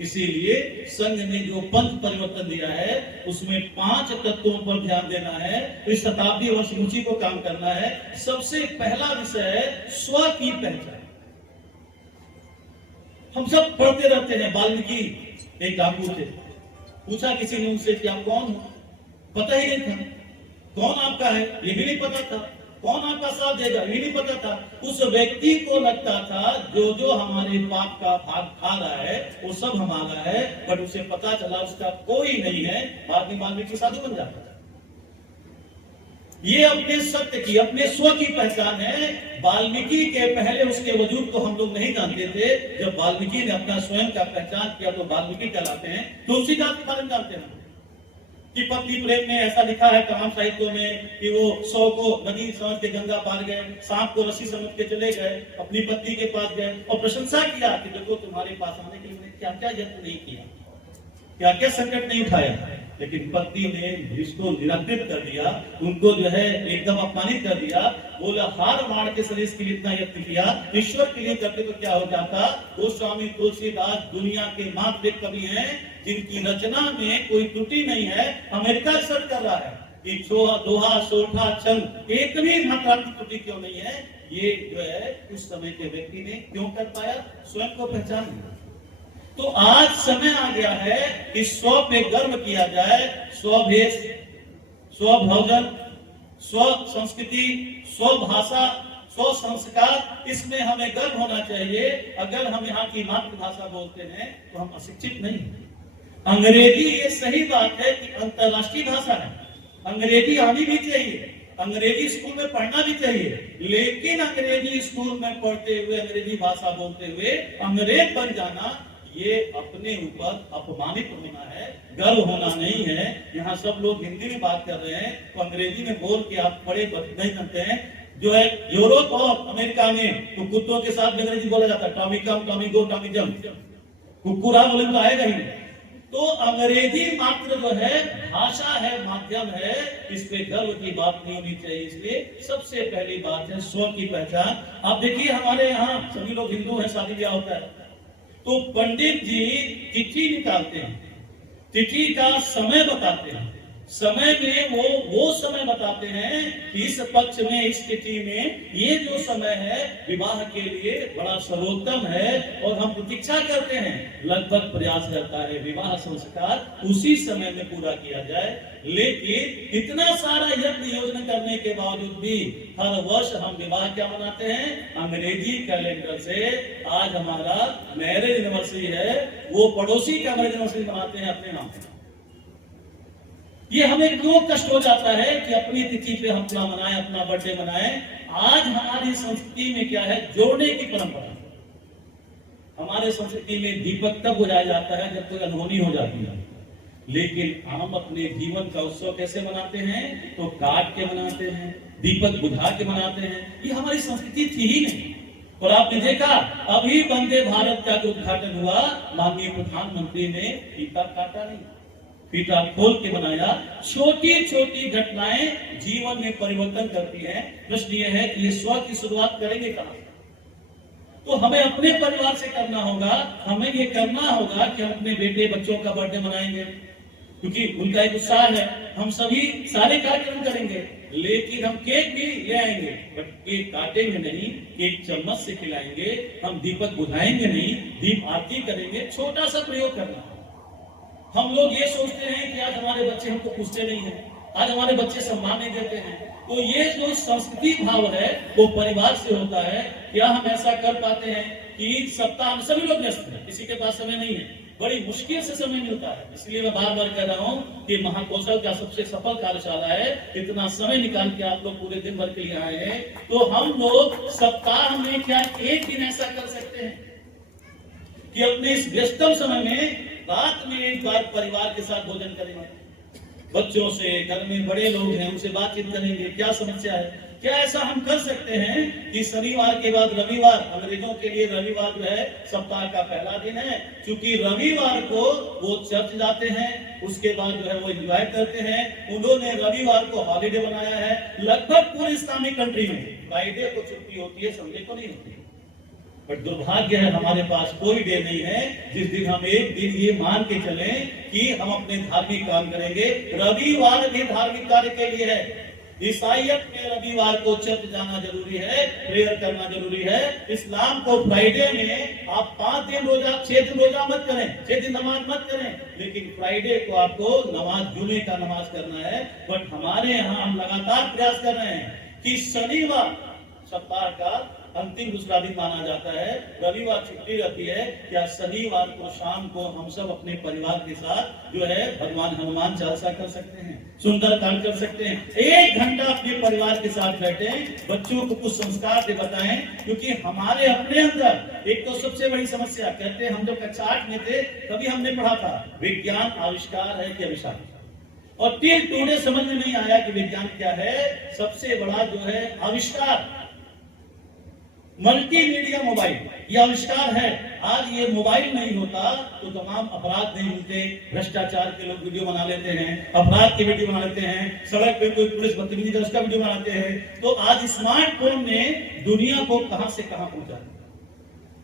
इसीलिए संघ ने जो पंथ परिवर्तन दिया है उसमें 5 तत्वों पर ध्यान देना है। इस शताब्दी वर्ष रुचि को काम करना है। सबसे पहला विषय है स्व की पहचान। हम सब पढ़ते रहते हैं। वाल्मीकि एक डाकू थे, पूछा किसी ने उनसे कि आप कौन हो? पता ही नहीं था। कौन आपका है ये भी नहीं पता था, कौन आपका साथ देगा ये नहीं पता था। उस व्यक्ति को लगता था जो जो हमारे पाप का भाग खा रहा है वो सब हमारा है, बट उसे पता चला उसका कोई नहीं है। बाद में वाल्मीकि साधु बन जाता था। ये अपने सत्य की, अपने स्व की पहचान है। वाल्मीकि के पहले उसके वजूद को हम लोग नहीं जानते थे। जब वाल्मीकि ने अपना स्वयं का पहचान किया तो वाल्मीकि कहलाते हैं। तुलसीदास के बारे में जानते हैं कि पत्नी प्रेम में ऐसा लिखा है तमाम साहित्यों में कि वो 100 को नदी समझ के गंगा पार गए, सांप को रस्सी समझ के चले गए, अपनी पत्नी के पास गए और प्रशंसा किया कि देखो तुम्हारे पास आने के लिए क्या क्या यत्न नहीं किया, क्या क्या संकट नहीं उठाया। लेकिन पत्नी ने इसको निराकृत कर दिया, उनको जो है एकदम अपमानित कर दिया। बोला हार मार के शरीर के लिए इतना यत्न किया, ईश्वर के लिए करते तो क्या हो जाता। वो स्वामी तुलसीदास दुनिया के मात्र कवि हैं जिनकी रचना में कोई त्रुटि नहीं है। अमेरिका सर्च कर रहा है कि दोहा, सोठा, छंद एक भी मात्रा की त्रुटि क्यों नहीं है। ये जो है उस समय के व्यक्ति ने क्यों कर पाया? स्वयं को पहचान लिया। तो आज समय आ गया है कि स्व पे गर्व किया जाए। स्वभेष, स्वभोजन, स्व संस्कृति, स्व भाषा, स्व संस्कार, इसमें हमें गर्व होना चाहिए। अगर हम यहाँ की मातृभाषा बोलते हैं तो हम अशिक्षित नहीं। अंग्रेजी ये सही बात है कि अंतरराष्ट्रीय भाषा है, अंग्रेजी आनी भी चाहिए, अंग्रेजी स्कूल में पढ़ना भी चाहिए। लेकिन अंग्रेजी स्कूल में पढ़ते हुए, अंग्रेजी भाषा बोलते हुए अंग्रेज बन जाना, ये अपने ऊपर अपमानित होना है, गर्व होना नहीं है। यहाँ सब लोग हिंदी में बात कर रहे हैं तो अंग्रेजी में बोल के आप बड़े नहीं बनते हैं। जो है यूरोप और अमेरिका में तो कुत्तों के साथ अंग्रेजी बोला जाता है, टॉमी कम, टॉमी गो, टॉमी जंप। कुकुरा बोले तो आएगा ही नहीं। तो अंग्रेजी मात्र जो है भाषा है, माध्यम है, इस पे गर्व की बात नहीं होनी चाहिए। इसलिए सबसे पहली बात है स्व की पहचान। आप देखिए हमारे यहाँ सभी लोग हिंदू हैं, शादी ब्याह होता है तो पंडित जी तिथि निकालते हैं, तिथि का समय बताते हैं। समय में वो समय बताते हैं कि इस पक्ष में, इस तिथि में ये जो समय है विवाह के लिए बड़ा सर्वोत्तम है और हम प्रतीक्षा करते हैं। लगभग प्रयास करता है विवाह संस्कार उसी समय में पूरा किया जाए। लेकिन इतना सारा यत्न योजना करने के बावजूद भी हर वर्ष हम विवाह क्या मनाते हैं? अंग्रेजी कैलेंडर से। आज हमारा मैरिज एनिवर्सरी है, वो पड़ोसी का मैरिज एनिवर्सरी मनाते हैं अपने नाम से। ये हमें क्यों कष्ट हो जाता है कि अपनी तिथि पे हम अपना मनाएं, अपना बर्थडे मनाएं। आज हमारी संस्कृति में क्या है? जोड़ने की परंपरा। हमारे संस्कृति में दीपक तब बुझाया जाता है जब कोई अनहोनी हो जाती है। लेकिन हम अपने जीवन का उत्सव कैसे मनाते हैं? तो काट के मनाते हैं, दीपक बुझा के मनाते हैं। ये हमारी संस्कृति थी ही नहीं। और आपने देखा अभी वंदे भारत का जो उद्घाटन हुआ, माननीय प्रधानमंत्री ने फीता काटा नहीं, फीता खोल के बनाया। छोटी छोटी घटनाएं जीवन में परिवर्तन करती हैं। प्रश्न ये है कि ये स्व की शुरुआत करेंगे कहां? तो हमें अपने परिवार से करना होगा। हमें ये करना होगा कि हम अपने बेटे बच्चों का बर्थडे मनाएंगे, क्योंकि उनका एक उत्साह है। हम सभी सारे कार्यक्रम करेंगे, लेकिन हम केक भी ले आएंगे, बट केक काटेंगे नहीं, केक चम्मच से खिलाएंगे। हम दीपक बुझाएंगे नहीं, दीप आरती करेंगे। छोटा सा प्रयोग करना। हम लोग ये सोचते हैं कि आज हमारे बच्चे हमको पूछते नहीं है, आज हमारे बच्चे सम्मान नहीं देते हैं। तो ये जो संस्कृति भाव है वो परिवार से होता है। क्या हम ऐसा कर पाते हैं कि सप्ताह में सभी लोग व्यस्त हैं, किसी के पास समय नहीं है, बड़ी मुश्किल से समय मिलता है। इसलिए मैं बार बार कह रहा हूँ कि महाकौशल का सबसे सफल कार्यशाला है। इतना समय निकाल के आप लोग पूरे दिन भर के लिए आए हैं, तो हम लोग सप्ताह में क्या एक दिन ऐसा कर सकते हैं कि अपने इस व्यस्तम समय में रात में एक बार परिवार के साथ भोजन करेंगे, बच्चों से, घर में बड़े लोग हैं उनसे बातचीत करेंगे, क्या समस्या है। क्या ऐसा हम कर सकते हैं कि शनिवार के बाद रविवार, अंग्रेजों के लिए रविवार जो है सप्ताह का पहला दिन है, क्योंकि रविवार को वो चर्च जाते हैं, उसके बाद जो है वो एंजॉय करते हैं। उन्होंने रविवार को हॉलीडे बनाया है। लगभग पूरी इस्लामिक कंट्री में फ्राइडे को छुट्टी होती है, संडे को नहीं होती है। पर दुर्भाग्य है हमारे पास कोई डे नहीं है जिस दिन हम एक दिन ये मान के चलें कि हम अपने धार्मिक काम करेंगे। रविवार भी धार्मिक कार्य के लिए है। ईसाइयत में रविवार को चर्च जाना जरूरी है, प्रेयर करना जरूरी है। इस्लाम को फ्राइडे में आप 5 दिन रोजा, 6 दिन रोजा मत करें, 6 दिन नमाज मत करें, लेकिन फ्राइडे को आपको नमाज, जुमे का नमाज करना है। बट हमारे यहाँ हम लगातार प्रयास कर रहे हैं कि शनिवार सप्ताह का अंतिम दूसरा दिन माना जाता है, रविवार छुट्टी रहती है। क्या शनिवार को शाम को हम सब अपने परिवार के साथ जो है भगवान हनुमान चालीसा कर सकते हैं, सुंदरकांड कर सकते हैं। 1 घंटा अपने परिवार के साथ बैठे, बच्चों को कुछ संस्कार से बताएं, क्योंकि हमारे अपने अंदर एक तो सबसे बड़ी समस्या, कहते हैं हम जब कक्षा 8 में थे तभी हमने पढ़ा था विज्ञान आविष्कार है कि अविष्कार, और टिल टुडे समझ में नहीं आया कि विज्ञान क्या है। सबसे बड़ा जो है आविष्कार मल्टीमीडिया मोबाइल, ये आविष्कार है। आज ये मोबाइल नहीं होता तो तमाम अपराध नहीं होते। भ्रष्टाचार के लोग वीडियो बना लेते हैं, अपराध के वीडियो बना लेते हैं, सड़क पे कोई पुलिस बदतमीजी कर उसका वीडियो बनाते हैं। तो आज स्मार्टफोन ने दुनिया को कहां से कहां पहुंचा।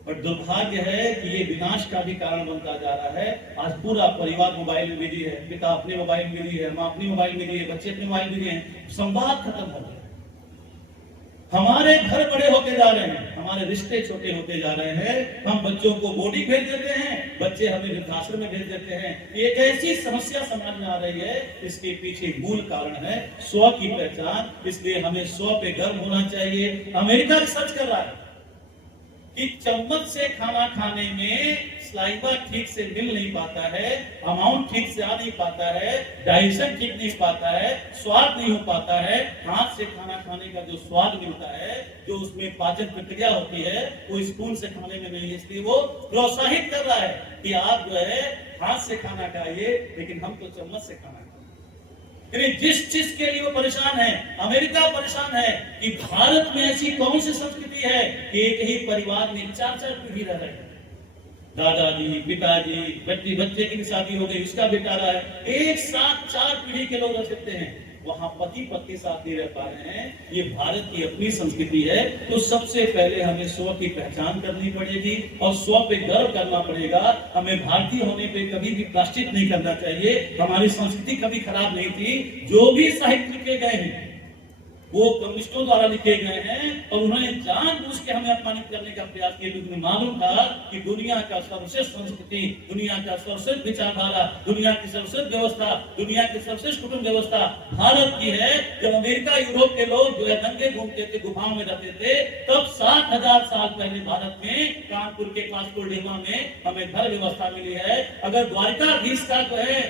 पर दुर्भाग्य है कि ये विनाश का भी कारण बनता जा रहा है। आज पूरा परिवार मोबाइल में बिजी है, पिता अपने मोबाइल में बिजी है, माँ अपनी मोबाइल में बिजी है, बच्चे अपने मोबाइल में बिजी हैं। संवाद खत्म हो गया। हमारे घर बड़े होते जा रहे हैं, हमारे रिश्ते छोटे होते जा रहे हैं। हम बच्चों को बोर्डिंग भेज देते हैं, बच्चे हमें वृद्धाश्रम में भेज देते हैं। एक ऐसी समस्या समाज में आ रही है, इसके पीछे मूल कारण है स्व की पहचान। इसलिए हमें स्व पे गर्व होना चाहिए। अमेरिका रिसर्च कर रहा है कि चम्मच से खाना खाने में स्लाइवा ठीक से मिल नहीं पाता है, अमाउंट ठीक से आ नहीं पाता है, डाइजेशन ठीक नहीं पाता है, स्वाद नहीं हो पाता है। हाथ से खाना खाने का जो स्वाद मिलता है, जो उसमें पाचन प्रक्रिया होती है, वो स्पून से खाने में नहीं है। इसलिए वो प्रोत्साहित कर रहा है कि आप जो है हाथ से खाना खाइए, लेकिन हम तो चम्मच से खाना खाएं। जिस चीज के लिए वो परेशान है, अमेरिका परेशान है कि भारत में ऐसी कौन सी संस्कृति है कि एक ही परिवार में 4-4 पीढ़ी रह रहे हैं। दादाजी, पिताजी, बच्चे की शादी हो गई, उसका बेटा रहा है, एक साथ 4 पीढ़ी के लोग रह सकते हैं। वहां पति पत्नी साथ नहीं रह पा रहे हैं। ये भारत की अपनी संस्कृति है। तो सबसे पहले हमें स्व की पहचान करनी पड़ेगी और स्व पे गर्व करना पड़ेगा। हमें भारतीय होने पे कभी भी प्लास्टिक नहीं करना चाहिए। हमारी संस्कृति कभी खराब नहीं थी। जो भी साहित्य लिखे गए हैं वो कम्युनिस्टों द्वारा लिखे गए हैं और उन्होंने जानबूझ के हमें अपमानित करने का प्रयास किया। क्योंकि मालूम था कि दुनिया का सर्वश्रेष्ठ संस्कृति, दुनिया का सर्वश्रेष्ठ विचारधारा, दुनिया की सर्वश्रेष्ठ व्यवस्था, दुनिया की सर्वश्रेष्ठ कुटुंब व्यवस्था भारत की है। जब अमेरिका, यूरोप के लोग जो है नंगे घूमते थे, गुफाओं में रहते थे, तब 7,000 साल पहले भारत में कानपुर के क्लासपुर डेमा में हमें घर व्यवस्था मिली है। अगर द्वारिकाधीश का जो है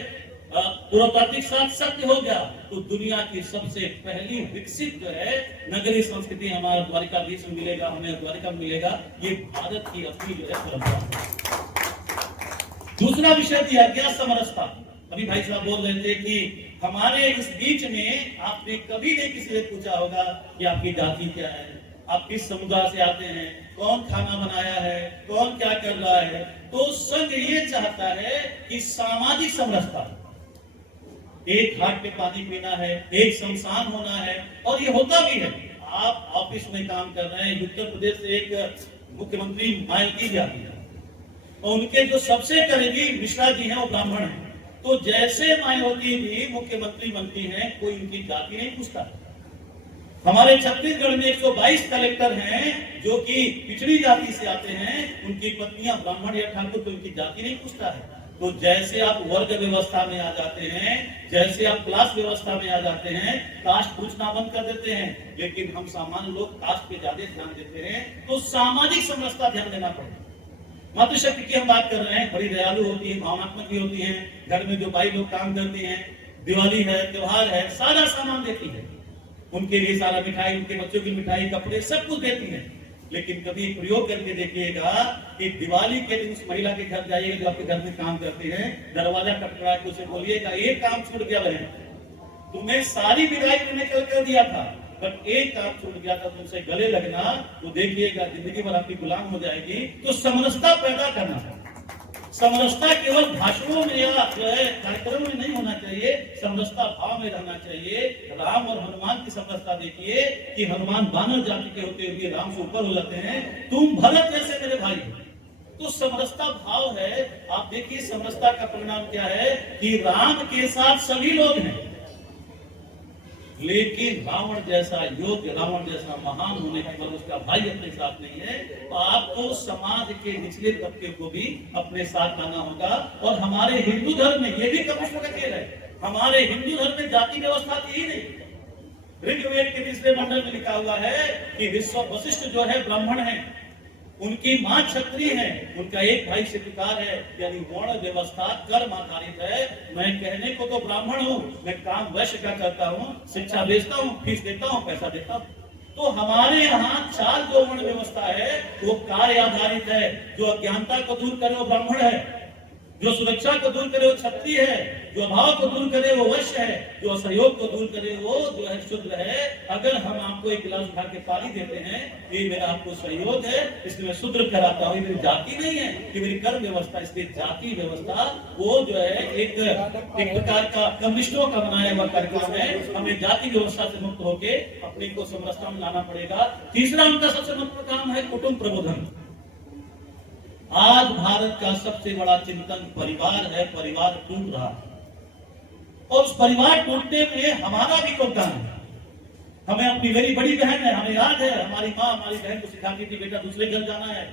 पुरातात्विक साथ सत्य हो गया तो दुनिया की सबसे पहली विकसित जो है नगरीय संस्कृति हमारा द्वारिकाधीश में मिलेगा, हमें द्वारिका में मिलेगा। ये भारत की अपनी जो है परंपरा। दूसरा विषय दिया गया समरसता। अभी भाई साहब बोल रहे थे कि हमारे इस बीच में आपने कभी नहीं किसी से पूछा होगा कि आपकी जाति क्या है, आप किस समुदाय से आते हैं, कौन खाना बनाया है, कौन क्या कर रहा है। तो संघ ये चाहता है कि सामाजिक समरसता, एक घाट पे पानी पीना है, एक शमशान होना है, और ये होता भी है। आप ऑफिस में काम कर रहे हैं, उत्तर प्रदेश से एक मुख्यमंत्री मायकी जाती है और उनके जो सबसे करीबी मिश्रा जी हैं वो ब्राह्मण हैं। तो जैसे मायावती भी मुख्यमंत्री बनती हैं, कोई उनकी जाति नहीं पूछता। हमारे छत्तीसगढ़ में 122 कलेक्टर हैं जो कि पिछड़ी जाति से आते हैं, उनकी पत्नियां ब्राह्मण या ठाकुर, तो उनकी जाति नहीं पूछता है। तो जैसे आप वर्ग व्यवस्था में आ जाते हैं, जैसे आप क्लास व्यवस्था में आ जाते हैं, कास्ट पूछना बंद कर देते हैं। लेकिन हम सामान्य लोग कास्ट पे ज्यादा ध्यान देते हैं। तो सामाजिक समरसता ध्यान देना पड़ेगा। मातृशक्ति की हम बात कर रहे हैं, बड़ी दयालु होती है, भावनात्मक भी होती है। घर में जो भाई लोग काम करते हैं, दिवाली है, त्योहार है, सारा सामान देती है, उनके लिए सारा मिठाई, उनके बच्चों की मिठाई, कपड़े, सब कुछ देती है। लेकिन कभी प्रयोग करके देखिएगा कि दिवाली के दिन उस महिला के घर जाइएगा जो आपके घर में काम करते हैं, दरवाजा खटखटा के उसे बोलिएगा एक काम छूट गया बहन, तुम्हें सारी विदाई मैंने कल कर दिया था, बट एक काम छूट गया था, तुमसे गले लगना, तो देखिएगा जिंदगी भर आपकी गुलाम हो जाएगी। तो समरसता पैदा करना है। समरसता केवल भाषणों में या जो है कार्यक्रम में नहीं होना चाहिए, समरसता भाव में रहना चाहिए। राम और हनुमान की समरसता देखिए कि हनुमान बानर जाति के होते हुए राम से ऊपर हो जाते हैं, तुम भरत जैसे मेरे भाई हो। तो समरसता भाव है। आप देखिए समरसता का परिणाम क्या है कि राम के साथ सभी लोग हैं, लेकिन रावण जैसा योग्य, रावण जैसा महान होने के बाद उसका भाई अपने साथ नहीं है। तो आपको समाज के निचले तबके को भी अपने साथ लाना होगा। और हमारे हिंदू धर्म में ये भी कमिश्न का खेल है। हमारे हिंदू धर्म में जाति व्यवस्था थी ही नहीं। ऋग्वेद के 20वें मंडल में लिखा हुआ है कि विश्व वशिष्ठ जो है ब्राह्मण है, उनकी मां क्षत्रिय है, उनका एक भाई शिल्पकार है, यानी वर्ण व्यवस्था कर्म आधारित है। मैं कहने को तो ब्राह्मण हूँ, मैं काम वैश्य का करता हूँ, शिक्षा बेचता हूँ, फीस देता हूँ, पैसा देता हूँ। तो हमारे यहाँ 4 जो वर्ण व्यवस्था है वो कार्य आधारित है। जो अज्ञानता को दूर करे वो ब्राह्मण है, जो सुरक्षा को दूर करे वो क्षत्रिय है, जो अभाव को दूर करे वो वैश्य है, जो असहयोग को दूर करे वो जो है शूद्र है। अगर हम आपको एक गिलास उठा के पानी देते हैं, ये मेरा आपको सहयोग है, इसलिए मैं शूद्र कराता हूँ, ये मेरी जाति नहीं है, ये मेरी कर्म व्यवस्था। इसलिए जाति व्यवस्था वो जो है एक प्रकार का कम्युनिस्टों का बनाया हुआ कार्यक्रम है। हमें जाति व्यवस्था से मुक्त होके अपने को समरसता में लाना पड़ेगा। तीसरा उनका सबसे महत्वपूर्ण काम है कुटुंब प्रबोधन। आज भारत का सबसे बड़ा चिंतन परिवार है, परिवार टूट रहा है और उस परिवार टूटने में हमारा भी योगदान है। हमें अपनी मेरी बड़ी बहन है, हमें याद है हमारी माँ हमारी बहन को सिखाती थी, बेटा दूसरे घर जाना है,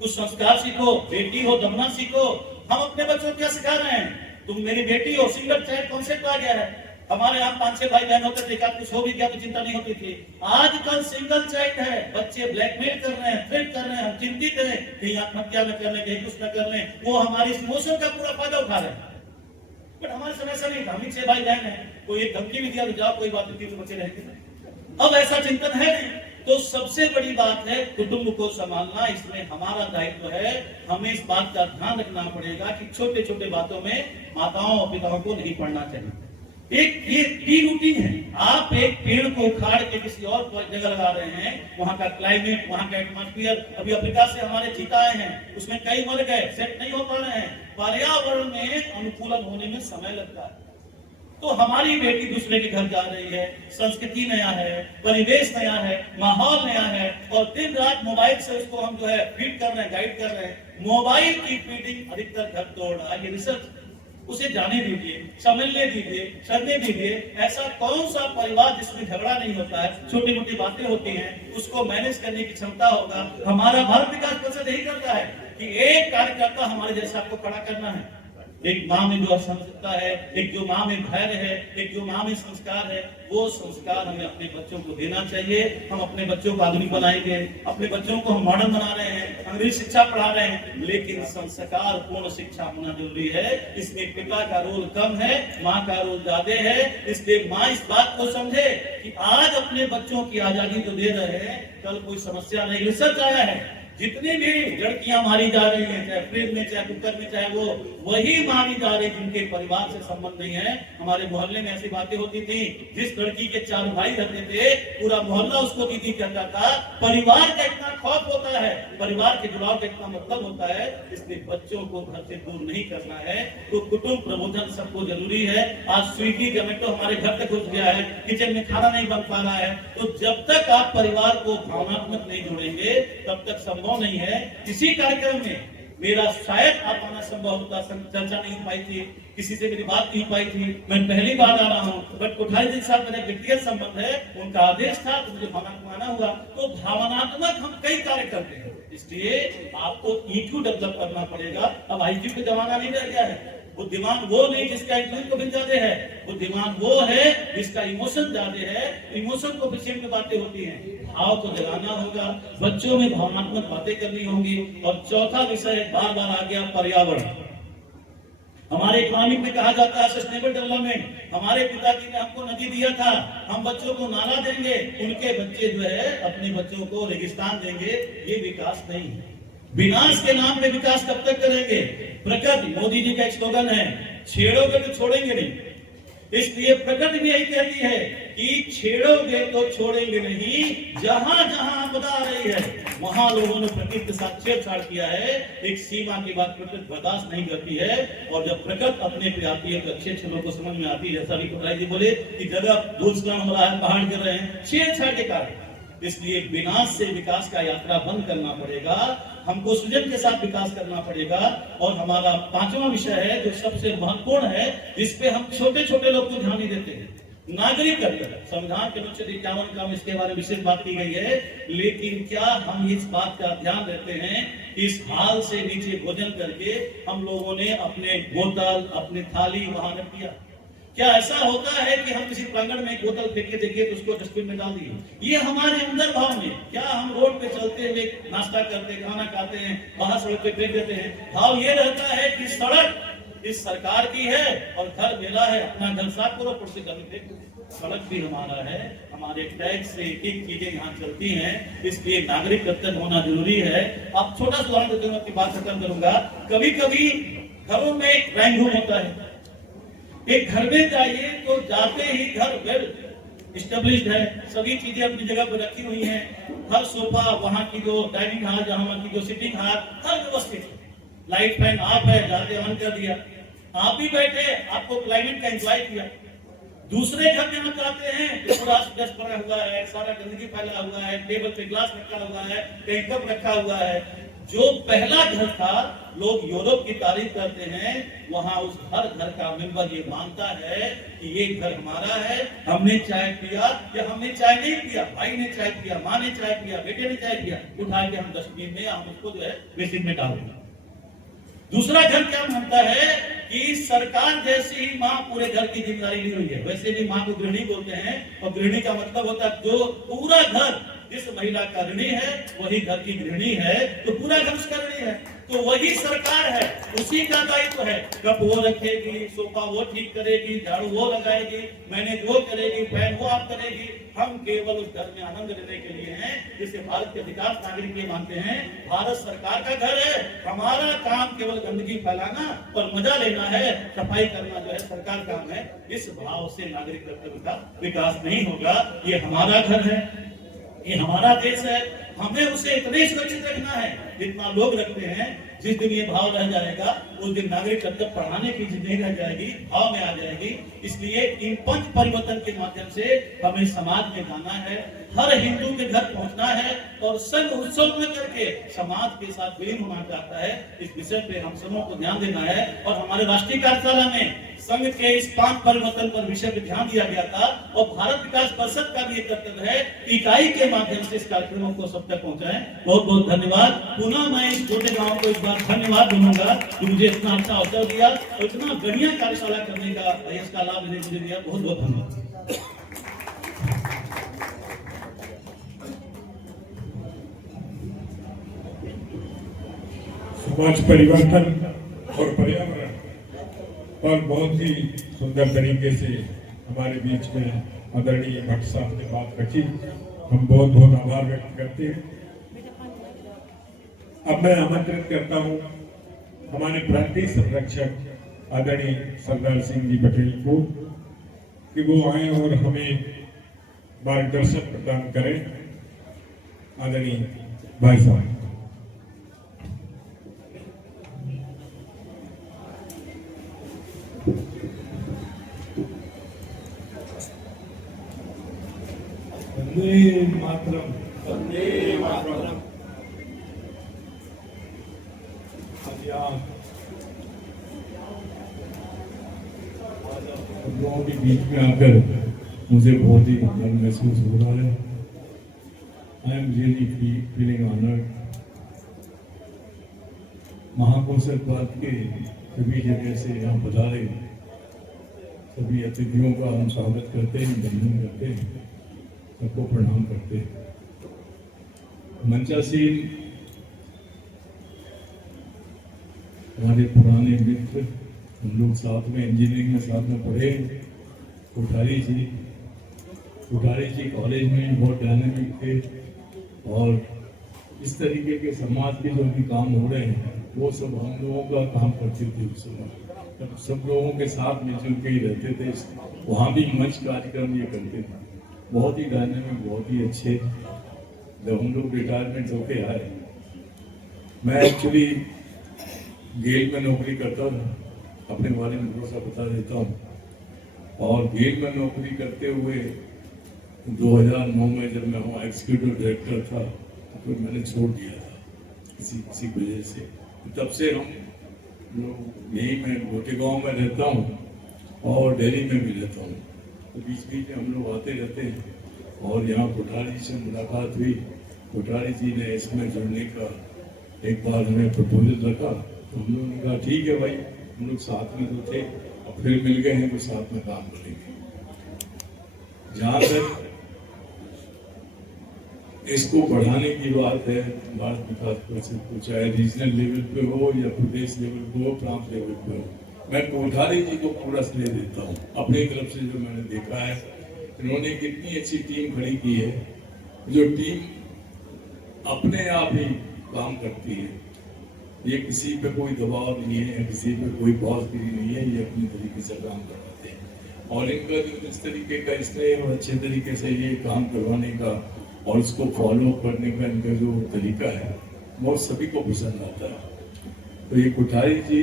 कुछ संस्कार सीखो, बेटी हो दमना सीखो। हम अपने बच्चों को क्या सिखा रहे हैं, तुम मेरी बेटी हो, सिंगल चाइल्ड कॉन्सेप्ट आ गया है। हमारे यहाँ 5-6 भाई बहन होते थे, कुछ हो भी गया तो चिंता नहीं होती थी। आजकल सिंगल चाइल्ड है, बच्चे ब्लैकमेल कर रहे हैं, थ्रेट कर रहे हैं, हम चिंतित हैं कहीं आत्महत्या न कर लें, कहीं कुछ न कर लें। वो हमारी इमोशन का पूरा फायदा उठा रहे हैं। बट हमारे समय ऐसा नहीं था, हम 6 भाई बहन हैं, कोई एक धमकी भी दिया तो जाओ कोई बात नहीं, तो बचे रहेंगे। अब ऐसा चिंतन है नहीं। तो सबसे बड़ी बात है कुटुंब को संभालना, इसमें हमारा दायित्व है। हमें इस बात का ध्यान रखना पड़ेगा कि छोटे छोटे बातों में माताओं और पिताओं को नहीं पढ़ना चाहिए। एक ये रूटीन है, आप एक पेड़ को उखाड़ के किसी और जगह लगा रहे हैं, वहां का क्लाइमेट, वहां का एटमॉस्फेयर, अभी अफ्रीका से हमारे चीता आए हैं, उसमें कई मर गए, सेट नहीं हो पा रहे हैं। पर्यावरण में अनुकूलन होने में समय लगता है। तो हमारी बेटी दूसरे के घर जा रही है, संस्कृति नया है, परिवेश नया है, माहौल नया है, और दिन रात मोबाइल से उसको हम जो है फीड कर रहे हैं, गाइड कर रहे हैं। मोबाइल की फीडिंग अधिकतर घर तोड़ रहा है, ये रिसर्च। उसे जाने दीजिए, समझने दीजिए, करने दीजिए। ऐसा कौन सा परिवार जिसमें झगड़ा नहीं होता है, छोटी मोटी बातें होती हैं, उसको मैनेज करने की क्षमता होगा। हमारा भारत विकास परिषद यही करता है कि एक कार्यकर्ता हमारे जैसा आपको खड़ा करना है। एक माँ में जो असमझता है, एक जो माँ में धैर्य है, एक जो माँ में संस्कार है, वो संस्कार हमें अपने बच्चों को देना चाहिए। हम अपने बच्चों को आधुनिक बनाएंगे, अपने बच्चों को हम मॉडर्न बना रहे हैं, अंग्रेजी शिक्षा पढ़ा रहे हैं, लेकिन संस्कार पूर्ण शिक्षा होना जरूरी है। इसमें पिता का रोल कम है, माँ का रोल ज्यादा है। इसलिए माँ इस बात को समझे कि आज अपने बच्चों की आजादी जो दे रहे हैं, कल कोई समस्या नहीं। रिसर्च आया है जितनी भी लड़कियां मारी जा रही हैं, चाहे फ्रिज में, चाहे कुकर में, चाहे वो वही मारी जा रही जिनके परिवार से संबंध नहीं है। हमारे मोहल्ले में ऐसी बातें होती थी, जिस लड़की के 4 भाई रहते थे, पूरा मोहल्ला उसको दीदी कहता था। परिवार का इतना खौफ होता है, परिवार के जुड़ाव का इतना मतलब होता है, इसलिए बच्चों को घर से दूर नहीं करना है। तो कुटुंब प्रबोधन सबको जरूरी है। आज स्विगी जोमेटो हमारे घर तक घुस गया है, किचन में खाना नहीं बन पा रहा है। तो जब तक आप परिवार को भावनात्मक नहीं जोड़ेंगे तब तक संभव नहीं है। इसी कार्यक्रम में मेरा शायद आप आना संभव होता, चर्चा नहीं पाई थी, किसी से मेरी बात नहीं पाई थी, मैं पहली बार आ रहा हूँ। बट कोठारी जी के साथ मेरा व्यक्तिगत संबंध है, उनका आदेश था तो मुझे भावनात्मक आना हुआ। तो भावनात्मक हम कई कार्य करते हैं, इसलिए आपको EQ डेवलप करना पड़ेगा। अब IQ का जमाना नहीं रह गया है। बुद्धिमान वो नहीं जिसका IQ भी ज्यादा है, बुद्धिमान वो है जिसका इमोशन ज्यादा है। इमोशन को विषय में बातें होती हैं, भाव को जगाना होगा, बच्चों में भावनात्मक बातें करनी होंगी। और चौथा विषय बार बार आ गया, पर्यावरण। हमारे इकोनॉमिक में कहा जाता है सस्टेनेबल डेवलपमेंट। हमारे पिताजी ने हमको नदी दिया था, हम बच्चों को नाला देंगे, उनके बच्चे जो है अपने बच्चों को रेगिस्तान देंगे। ये विकास नहीं है। विनाश के नाम पे विकास कब तक करेंगे? प्रकृति, मोदी जी का एक स्लोगन है, छेड़ोगे तो छोड़ेंगे नहीं। इसलिए प्रकृति भी यही कहती है कि छेड़ोगे तो छोड़ेंगे नहीं। जहां जहां आपदा आ रही है वहां लोगों ने प्रकृति के साथ छेड़छाड़ किया है। एक सीमा के बाद प्रकृति बर्दाश्त नहीं करती है, और जब प्रकृति अपने पे आती है तो अच्छे अच्छे लोगों को समझ में आती है। जैसा भी कोठारी जी बोले कि जगह भूस्खलन हो रहा है, पहाड़ गिर रहे हैं, छेड़छाड़ के कारण। इसलिए विनाश से विकास का यात्रा बंद करना पड़ेगा, हमको सृजन के साथ विकास करना पड़ेगा। और हमारा 5वां विषय है जो सबसे महत्वपूर्ण है, जिसपे हम छोटे छोटे लोग को ध्यान नहीं देते हैं, नागरिक कर्तव्य। संविधान के अनुच्छेद 51 का इसके बारे में विशेष बात की गई है, लेकिन क्या हम इस बात का ध्यान देते हैं? इस हाल से नीचे भोजन करके हम लोगों ने अपने बोतल, अपनी थाली वहां रख दिया। क्या ऐसा होता है कि हम किसी प्रांगण में एक बोतल फेंक के देखिए तो उसको डस्टबिन में डाल दिए? ये हमारे अंदर भाव में। क्या हम रोड पे चलते हुए नाश्ता करते, खाना खाते हैं, बाहर सड़क पे फेंक देते हैं? भाव ये रहता है कि सड़क इस सरकार की है और घर मेरा है, अपना घर साफ करो, पड़ोसी घर में फेंक दो। सड़क भी हमारा है, हमारे टैक्स से एक एक चीजें यहाँ चलती हैं, इसलिए नागरिक कर्तव्य होना जरूरी है। अब छोटा सा उदाहरण देते हुए अपनी बात खत्म करूंगा। कभी कभी घरों में ड्राइंग रूम होता है, एक घर में जाइए तो जाते ही घर वेल एस्टेब्लिश्ड है, सभी चीजें अपनी जगह पर रखी हुई हैं, हर सोफा, वहां की जो डाइनिंग हॉल, जहां की जो सिटिंग हॉल, हर व्यवस्थित है। लाइट फैन आप है, जाते ऑन कर दिया, आप भी बैठे, आपको क्लाइमेट का एंजॉय किया। दूसरे घर में हम जाते हैं, पूरा डस्ट पड़ा हुआ है, सारा गंदगी फैला हुआ है, टेबल पे ग्लास रखा हुआ है, कहीं कप रखा हुआ है। जो पहला घर था, लोग यूरोप की तारीफ करते हैं, वहां उस हर घर का मेंबर ये मानता है कि ये घर हमारा है, हमने चाय पिया या हमने चाय नहीं पिया, भाई ने चाय पिया, माँ ने चाय पिया, बेटे ने चाय पिया, उठा के हम डस्टबिन में, हम उसको जो है बेसिन में डाल देंगे। दूसरा घर क्या मानता है कि सरकार जैसी ही माँ पूरे घर की जिम्मेदारी ली हुई है। वैसे भी माँ को गृहिणी बोलते हैं, और गृहिणी का मतलब होता है जो पूरा घर, जिस महिला का ऋणी है वही घर की गृहिणी है, तो पूरा घर उसका ऋणी है, तो वही सरकार है, उसी का दायित्व है। कप वो रखेगी, सोफा वो ठीक करेगी, झाड़ू वो लगाएगी, मैनेज वो करेगी, फैन वो आप करेगी। हम केवल उस घर में आनंद लेने के लिए हैं, जिसे भारत के अधिकांश नागरिक ये मानते हैं भारत सरकार का घर है, हमारा काम केवल गंदगी फैलाना और मजा लेना है, सफाई करना जो है सरकार काम है। इस भाव से नागरिक कर्तव्य का विकास नहीं होगा। ये हमारा घर है, ये हमारा देश है, हमें उसे इतने सुरक्षित रखना है जितना लोग रखते हैं। जिस दिन ये भाव रह जाएगा उस दिन नागरिक कर्तव्य पढ़ाने की जिंदगी रह जाएगी, भाव में आ जाएगी। इसलिए इन 5 परिवर्तन के माध्यम से हमें समाज में जाना है, हर हिंदू के घर पहुंचना है और संघ उत्सव न करके समाज के साथ विलीन होना चाहता है। इस विषय पे हम सबों को ध्यान देना है। और हमारे राष्ट्रीय कार्यशाला में संघ के इस 5 परिवर्तन पर विषय पे ध्यान दिया गया था, और भारत विकास परिषद का भी एक कर्तव्य है इकाई के माध्यम से इस कार्यक्रमों को सब तक पहुंचाएं। बहुत बहुत धन्यवाद। पुनः मैं इस छोटे गांव को इस बार धन्यवाद दूंगा कि मुझे इतना अच्छा अवसर दिया और इतना बढ़िया कार्यशाला करने का इसका लाभ मुझे दिया। बहुत बहुत धन्यवाद। समाज परिवर्तन और पर्यावरण पर बहुत ही सुंदर तरीके से हमारे बीच में आदरणीय भट्ट साहब ने बात रखी। हम बहुत बहुत आभार व्यक्त करते हैं। अब मैं आमंत्रित करता हूं हमारे प्रांतीय संरक्षक आदरणीय सरदार सिंह जी पटेल को कि वो आए और हमें मार्गदर्शन प्रदान करें। आदरणीय भाई साहब। वंदे मातरम। वंदे मातरम। लोगों के बीच में आकर मुझे बहुत ही गर्व महसूस हो रहा है। I am really feeling honoured. Mahakoshal park के सभी जगह से यहाँ पधारे सभी अतिथियों का हम स्वागत करते हैं, वंदन करते हैं, सबको प्रणाम करते हैं। मंचासीन हमारे पुराने मित्र, हम लोग साथ में इंजीनियरिंग में साथ में पढ़े। कोठारी जी कॉलेज में बहुत डायनामिक थे और इस तरीके के समाज के जो भी काम हो रहे हैं वो सब हम लोगों का काम करते थे उस समय। तब सब लोगों के साथ मिलजुल के ही रहते थे। वहाँ भी मंच कार्यक्रम ये करते थे, बहुत ही डायनामिक, बहुत ही अच्छे। जब हम लोग रिटायरमेंट होके आए, मैं एक्चुअली गेल में नौकरी करता था, अपने बारे में थोड़ा सा बता देता हूँ। और गेल में नौकरी करते हुए 2009 में जब मैं वहाँ एग्जीक्यूटिव डायरेक्टर था तो फिर मैंने छोड़ दिया था किसी वजह से। तब से हम लोग यहीं मैं गोटेगांव में रहता हूँ और दिल्ली में भी रहता हूँ, तो बीच बीच में हम लोग आते रहते हैं। और यहाँ कोठारी से मुलाकात हुई। कोठारी जी ने इसमें जुड़ने का एक बार हमें प्रपोजल रखा, तो हम लोगों ने कहा ठीक है भाई, हम लोग साथ में तो थे, और फिर मिल गए हैं तो साथ में काम करेंगे। जहाँ तक इसको बढ़ाने की बात है, भारत विकास परिषद को, चाहे रीजनल लेवल पे हो या प्रदेश लेवल पे हो, प्रांत लेवल पे हो, मैं कोठारी जी को पूरा श्रेय देता हूँ। अपनी तरफ से जो मैंने देखा है, इन्होंने कितनी अच्छी टीम खड़ी की है, जो टीम अपने आप ही काम करती है। ये किसी पे कोई दबाव नहीं है, किसी पे कोई बॉसगिरी नहीं है, ये अपनी तरीके से काम करवाते हैं। और इनका जो इस तरीके का स्नेह और अच्छे तरीके से ये काम करवाने का और उसको फॉलो करने का इनका जो तरीका है वो सभी को पसंद आता है। तो ये कोठारी जी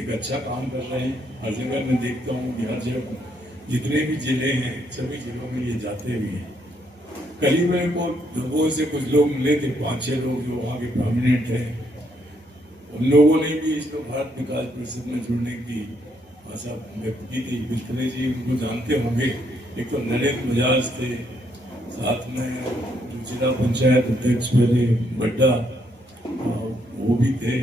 एक अच्छा काम कर रहे हैं। हर जगह मैं देखता हूँ कि हर जगह जितने भी जिले हैं सभी जिलों में ये जाते भी हैं। कल ही मेरे को लोगों से कुछ लोग मिले थे, 5-6 लोग जो वहाँ के प्रोमिनेंट हैं। उन लोगों ने भी इसको भारत विकास परिषद में जुड़ने की आशा व्यक्त की थी। बिस्करे जी उनको जानते होंगे, एक तो नरेंद्र बजाज थे, साथ में जिला पंचायत अध्यक्ष पहले बड्डा वो भी थे,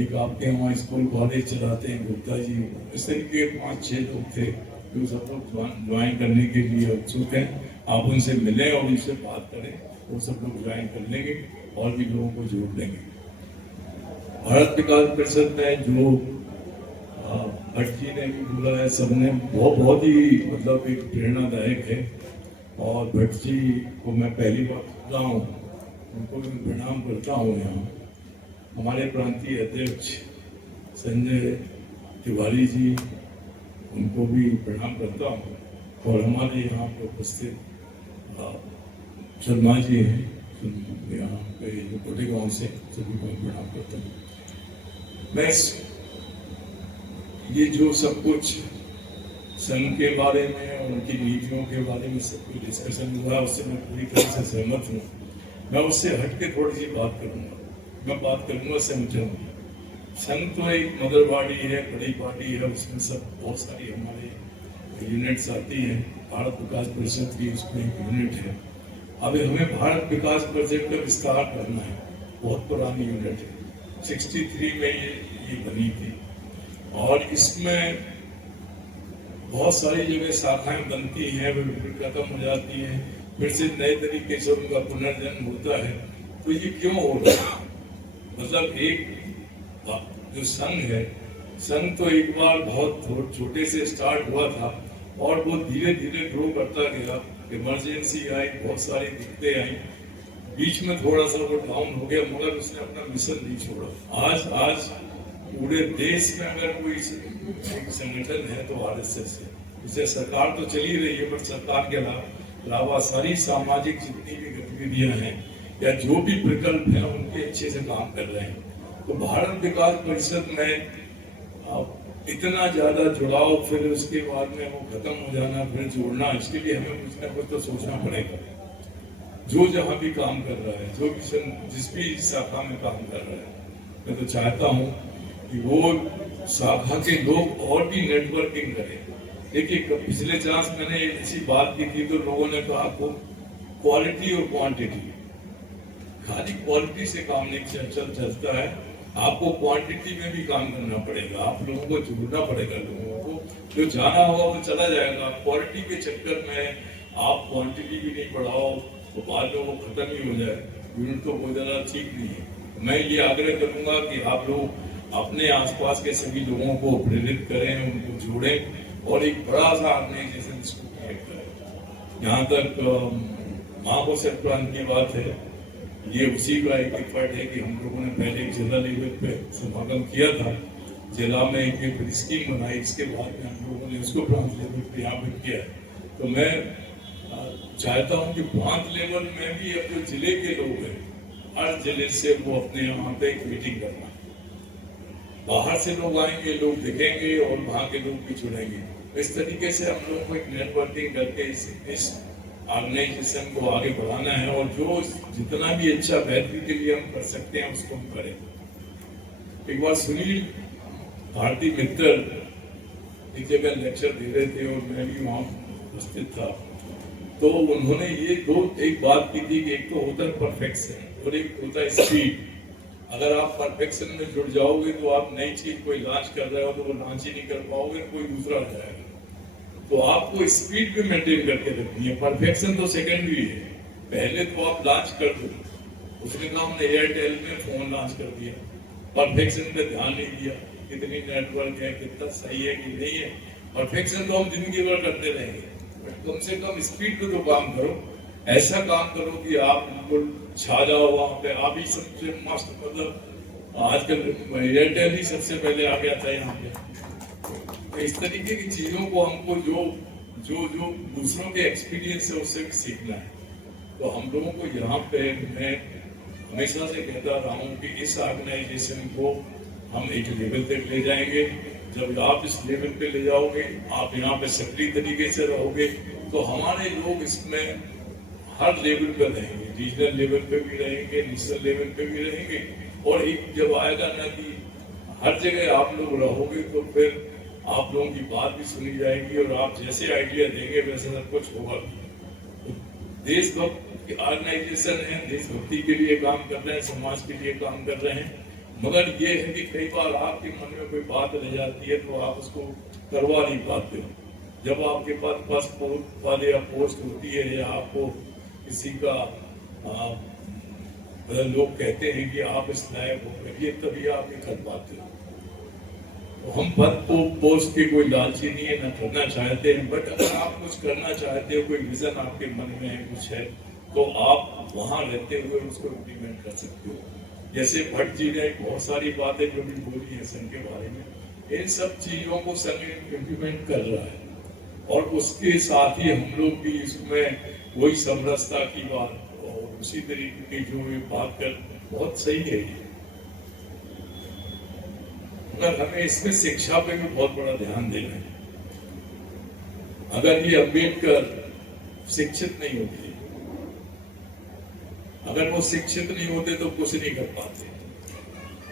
एक आपके वहाँ स्कूल कॉलेज चलाते हैं गुप्ता जी। इस तरीके 5-6 लोग थे जो सब लोग ज्वाइन करने के लिए उत्सुक हैं। आप उनसे मिलें और उनसे बात करें, वो सब लोग ज्वाइन कर लेंगे और भी लोगों को जोड़ लेंगे। भारत विकास परिषद में जो भट्ट जी ने भी बोला है, सबने बहुत ही मतलब एक प्रेरणादायक है। और भट्ट जी को मैं पहली बार सुनता हूँ, उनको मैं प्रणाम करता हूँ। यहाँ हमारे प्रांतीय अध्यक्ष संजय तिवारी जी, उनको भी प्रणाम करता हूँ। और हमारे यहाँ पे उपस्थित शर्मा जी हैं, यहाँ पे गोटेगांव से, सभी को प्रणाम करता हूँ। मैं ये जो सब कुछ संघ के बारे में और उनकी नीतियों के बारे में सब कुछ डिस्कशन हुआ, उससे मैं पूरी तरह से सहमत हूँ। मैं उससे हट के थोड़ी सी बात करूँगा। मैं बात करूँगा संगठन की। संघ तो एक मदर बॉडी है, बड़ी बॉडी है, उसमें सब बहुत सारी हमारे यूनिट्स आती हैं। भारत विकास परिषद भी उसमें एक यूनिट है। अब हमें भारत विकास परिषद का विस्तार करना है। बहुत पुरानी यूनिट है, 63 में ये बनी थी और इसमें बहुत सारी जगह शाखाएं बनती हैं, फिर खत्म हो जाती हैं, फिर से नए तरीके से उनका पुनर्जन्म होता है। तो ये क्यों हो रहा है? मतलब एक जो संघ है, संघ तो एक बार बहुत छोटे से स्टार्ट हुआ था और वो धीरे धीरे ग्रो करता गया। इमरजेंसी आई, बहुत सारी दिक्कतें आई, बीच में थोड़ा सा वो डाउन हो गया, मगर उसने अपना मिशन नहीं छोड़ा। आज पूरे देश में अगर कोई एक संगठन है तो आरएसएस है। इसे सरकार तो चली रही है, बट सरकार के अलावा सारी सामाजिक जितनी भी गतिविधियां हैं या जो भी प्रकल्प हैं उनके अच्छे से काम कर रहे हैं। तो भारत विकास परिषद में इतना ज्यादा जुड़ाव, फिर उसके बाद में वो खत्म हो जाना, फिर जोड़ना, इसके लिए हमें कुछ ना कुछ तो सोचना पड़ेगा। जो जहाँ भी काम कर रहा है, जो भी जिस भी शाखा में काम कर रहा है, मैं तो चाहता हूँ कि वो शाखा के लोग और भी नेटवर्किंग करें। देखिए पिछले चांस मैंने ऐसी बात की थी तो लोगों ने कहा आपको क्वालिटी और क्वांटिटी, खाली क्वालिटी से काम नहीं चलता है, आपको क्वांटिटी में भी काम करना पड़ेगा। आप लोगों को जोड़ना पड़ेगा, लोगों को जो जाना होगा वो चला जाएगा। क्वालिटी के चक्कर में आप क्वांटिटी भी नहीं बढ़ाओ तो बाद में वो खत्म ही हो जाए, यूनिट तो बहुत ज्यादा ठीक नहीं है। मैं ये आग्रह करूंगा कि आप लोग अपने आसपास के सभी लोगों को प्रेरित करें, उनको जोड़ें और एक बड़ा सा ऑर्गेनाइजेशन इसको क्रिएट करें। यहाँ तक महाकोशल प्लान की बात है, ये उसी का एक एफर्ट है कि हम लोगों ने पहले एक जिला लेवल पे समागम किया था, जिला में एक स्कीम बनाई, इसके बाद में हम लोगों ने उसको प्रांत लेवल पे यहाँ पे किया। तो मैं चाहता हूँ कि प्रांत लेवल में भी अब जो जिले के लोग हैं, हर जिले से वो अपने यहाँ पे एक मीटिंग करना, बाहर से लोग आएंगे, लोग दिखेंगे और वहाँ के लोग भी जुड़ेंगे। इस तरीके से हम लोगों को एक नेटवर्किंग करके इस ऑर्गेनाइजेशन को आगे बढ़ाना है और जो जितना भी अच्छा बेहतरी के लिए हम कर सकते हैं उसको हम करें। एक बार सुनील भारती मित्तर एक जगह लेक्चर दे रहे थे और मैं भी वहाँ उपस्थित था, तो उन्होंने ये एक बात की थी कि एक तो होता है परफेक्शन और एक होता है स्पीड। अगर आप परफेक्शन में जुड़ जाओगे तो आप नई चीज कोई लॉन्च कर रहे हो तो वो लॉन्च ही नहीं कर पाओगे, कोई दूसरा आ जाएगा। तो आपको स्पीड भी मेंटेन करके रखनी है। परफेक्शन तो सेकेंडरी है, पहले तो आप लॉन्च कर दो। उसने कहा हमने एयरटेल में फोन लॉन्च कर दिया, परफेक्शन पे ध्यान नहीं दिया, कितनी नेटवर्क है, कितना सही है कि नहीं है। परफेक्शन तो हम जिंदगी भर करते रहेंगे, बट कम से कम स्पीड पे तो काम करो। ऐसा काम करो कि आप बिल्कुल छा जाओ वहाँ पे। आप ही सबसे मस्त, मतलब आजकल एयरटेल ही सबसे पहले आ गया था यहाँ पे। तो इस तरीके की चीजों को हमको जो दूसरों के एक्सपीरियंस है उससे भी सीखना है। तो हम लोगों को यहाँ पे मैं हमेशा से कहता रहा हूँ कि इस ऑर्गेनाइजेशन को हम एक लेवल तक ले जाएंगे। जब आप इस लेवल पे ले जाओगे, आप यहाँ पे सक्रिय तरीके से रहोगे, तो हमारे लोग इसमें हर लेवल पे रहेंगे, रीजनल लेवल पे भी रहेंगे, नेशनल लेवल पे भी रहेंगे। और एक जब आएगा ना कि हर जगह आप लोग रहोगे तो फिर आप लोगों की बात भी सुनी जाएगी और आप जैसे आइडिया देंगे वैसे सब कुछ होगा। तो देशभक्त की ऑर्गेनाइजेशन है, देशभक्ति के लिए काम कर रहे हैं, समाज के लिए काम कर रहे हैं। मगर ये है कि कई बार आपके मन में कोई बात रह जाती है तो आप उसको करवा नहीं पाते हो। जब आपके पास पद या पोस्ट होती है या आपको किसी का लोग कहते हैं कि आप इस लायक हो, ये तभी आप ये कर पाते हो। तो हम पद को पोस्ट के कोई लालची नहीं है, ना करना चाहते हैं, बट अगर आप कुछ करना चाहते हो, कोई विजन आपके मन में है, कुछ है, तो आप वहां रहते हुए उसको इम्प्लीमेंट कर सकते हो। जैसे भट्ट जी ने बहुत सारी बातें जो भी बोली है संघ के बारे में, इन सब चीजों को संघ इम्प्लीमेंट कर रहा है और उसके साथ ही हम लोग भी इसमें वही समरसता की बात और उसी तरीके की जो ये बात कर बहुत सही है ये। मगर हमें इसमें शिक्षा पे भी बहुत बड़ा ध्यान देना है। अगर ये अम्बेडकर शिक्षित नहीं होते, अगर वो शिक्षित नहीं होते तो कुछ नहीं कर पाते।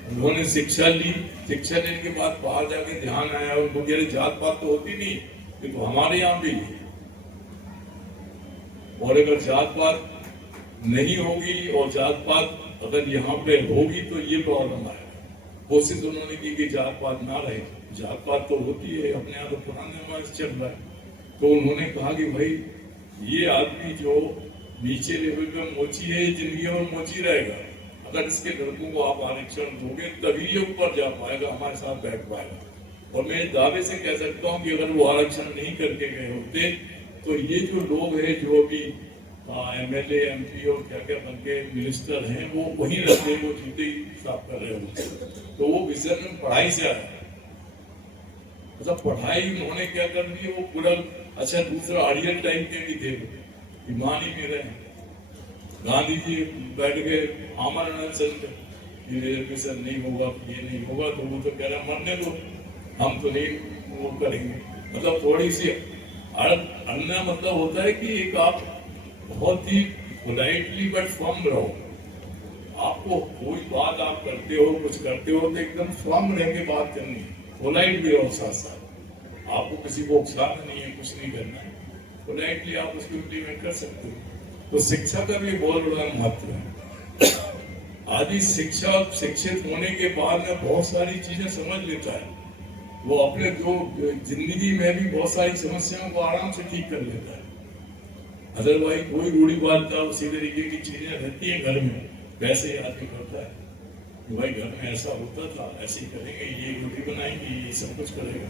उन्होंने शिक्षा ली, शिक्षा लेने के बाद बाहर जाके ध्यान आया उनको कि जात पात तो होती नहीं, ये तो हमारे यहाँ भी है। और अगर जात पात नहीं होगी और जात पात अगर यहाँ पे होगी तो ये प्रॉब्लम आएगा। कोशिश उन्होंने की कि जात पात ना रहे, जात पात तो होती है, अपने यहाँ तो पुराने जमाने से चल रहा है। तो उन्होंने कहा कि भाई ये आदमी जो नीचे लेवल पे मोची है, जिंदगी में मोची रहेगा। अगर इसके लड़कों को आप आरक्षण दोगे तभी ये ऊपर जा पाएगा, हमारे साथ बैठ पाएगा। और मैं दावे से कह सकता हूँ कि अगर वो आरक्षण नहीं करके गए होते तो ये जो लोग हैं जो अभी MLA MP और क्या क्या बन के मिनिस्टर हैं वो वहीं रहते हैं, वो जूते ही साफ कर रहे हो। तो वो विजन में पढ़ाई से आया, मतलब पढ़ाई उन्होंने क्या कर दी वो पूरा। अच्छा दूसरा आर्यन टाइम के भी थे, ईमान ही नहीं रहे। गांधी जी बैठ के आमरण चलते, ये रिजर्वेशन नहीं होगा, ये नहीं होगा, तो वो तो कह रहा मरने दो, हम तो नहीं वो करेंगे। मतलब थोड़ी सी अन्य मतलब होता है कि एक आप बहुत ही पोलाइटली बट फर्म रहो। आपको कोई बात आप करते हो, कुछ करते हो तो एकदम फर्म रह के बात करनी है, पोलाइट भी रहो साथ साथ। आपको किसी को उकसाना नहीं है, कुछ नहीं करना है, पोलाइटली आप उसको इम्प्लीमेंट कर सकते हो। तो शिक्षा का भी बहुत बड़ा महत्व है। आदि शिक्षित होने के बाद में बहुत सारी चीजें समझ लेता है, वो अपने जो जिंदगी में भी बहुत सारी समस्याओं को आराम से ठीक कर लेता है। अदरवाइज कोई रूढ़ी बात उसी तरीके की चीजें रहती है घर में, वैसे ही आदमी करता है कि भाई घर में ऐसा होता था, ऐसे ही करेंगे, ये रोटी बनाएंगे, ये सब कुछ करेगा,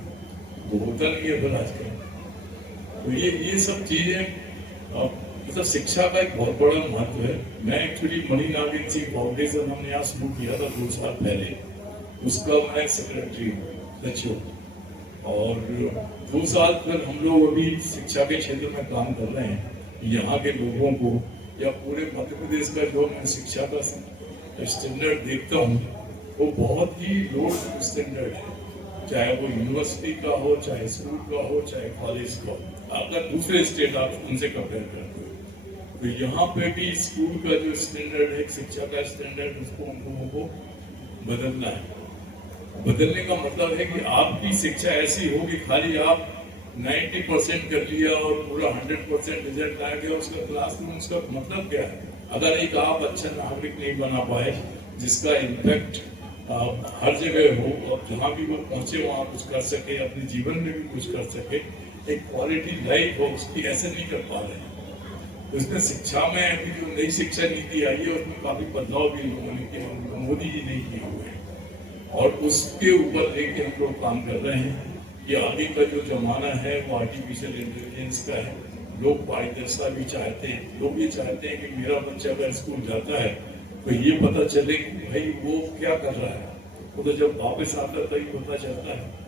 तो होता नहीं है फिर आजकल। तो ये सब चीजें मतलब शिक्षा का एक बहुत बड़ा महत्व है। मैं एक्चुअली मणि नागिन सिंह फाउंडेशन हमने यहाँ शुरू किया था 2 साल पहले, उसका मैं सेक्रेटरी हूँ सचिव। और 2 साल फिर हम लोग अभी शिक्षा के क्षेत्र में काम कर रहे हैं। यहाँ के लोगों को या पूरे मध्य प्रदेश का जो मैं शिक्षा का स्टैंडर्ड देखता हूँ वो बहुत ही लो स्टैंडर्ड है, चाहे वो यूनिवर्सिटी का हो, चाहे स्कूल का हो, चाहे कॉलेज का हो। अगर दूसरे स्टेट आप उनसे कंपेयर करते हो तो यहाँ पे भी स्कूल का जो स्टैंडर्ड है, शिक्षा का स्टैंडर्ड, उसको हम लोगों को बदलना है। बदलने का मतलब है कि आपकी शिक्षा ऐसी हो कि खाली आप 90% कर लिया और पूरा 100% रिजल्ट आ गया, उसका क्लासरूम उसका मतलब क्या है? अगर एक आप अच्छा नागरिक नहीं बना पाए जिसका इम्पैक्ट हर जगह हो और जहाँ भी वो पहुंचे वहाँ कुछ कर सके, अपने जीवन में भी कुछ कर सके, एक क्वालिटी लाइफ हो, उसकी ऐसे नहीं कर पा रहे हैं। तो इसमें शिक्षा में अभी जो नई शिक्षा नीति आई है उसमें काफी बदलाव भी लोगों ने किया, मोदी जी ने किए हुए हैं और उसके ऊपर लेके हम लोग काम कर रहे हैं कि आगे का जो जमाना है वो आर्टिफिशियल इंटेलिजेंस का है। लोग पारदर्शिता भी चाहते हैं, लोग ये चाहते हैं कि मेरा बच्चा अगर स्कूल जाता है तो ये पता चले कि भाई वो क्या कर रहा है, वो तो जब वापस आता है तभी पता चलता है।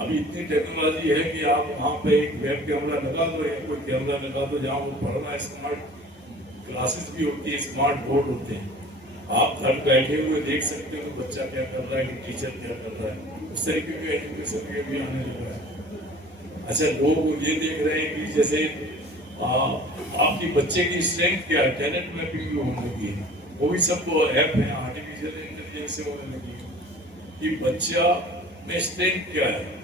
अभी इतनी टेक्नोलॉजी है कि आप वहाँ पे एक वेब कैमरा लगा दो या कोई कैमरा लगा दो जहाँ वो पढ़ना है, स्मार्ट क्लासेस भी होती है, स्मार्ट बोर्ड होते हैं, आप घर बैठे हुए देख सकते हो कि बच्चा क्या कर रहा है, कि टीचर क्या कर रहा है। उस तरीके के एजुकेशन के भी आने लगा है। अच्छा लोग ये देख रहे हैं कि जैसे आपकी बच्चे की स्ट्रेंथ क्या है, टैलेंट मैपिंग भी होने लगी है, वो भी सबको ऐप है आर्टिफिशियल इंटेलिजेंस से होने लगी है कि बच्चा में स्ट्रेंथ क्या है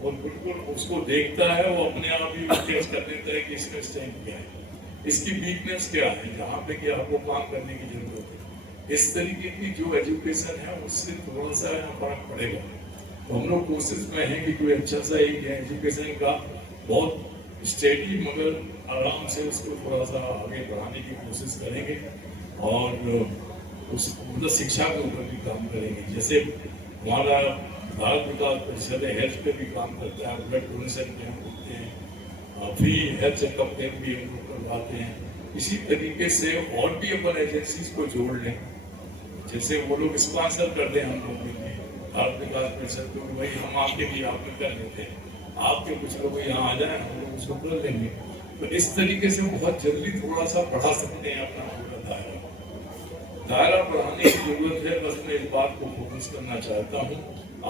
और बिल्कुल उसको देखता है, वो अपने आप ही कैच कर लेता है कि इसका स्ट्रेंथ क्या है, इसकी वीकनेस क्या है, जहाँ पे कि आपको काम करने की जरूरत है। इस तरीके की जो एजुकेशन है उससे थोड़ा सा फर्क पड़ेगा। तो हम लोग कोशिश में हैं कि कोई अच्छा सा एक एजुकेशन का बहुत स्टेडी मगर आराम से उसको थोड़ा सा आगे बढ़ाने की कोशिश करेंगे और उस मतलब शिक्षा के ऊपर भी काम करेंगे। जैसे हमारा भारत विकास परिषद हेल्थ पे भी काम करता है, ब्लड डोनेशन कैंप होते हैं, फ्री हेल्थ चेकअप कैंप भी हम लोग करवाते हैं। इसी तरीके से और भी अपन एजेंसीज को जोड़ लें, जैसे वो लोग स्पॉन्सर कर दें हम लोग के लिए भारत विकास परिषद को, भाई हम आपके लिए आप कर लेते हैं, आपके कुछ लोग यहाँ आ जाए हम लोग उसको कर लेंगे। तो इस तरीके से बहुत जल्दी थोड़ा सा बढ़ा सकते हैं अपना पूरा दायरा बढ़ाने की जरूरत है। बस मैं इस बात को फोकस करना चाहता हूँ,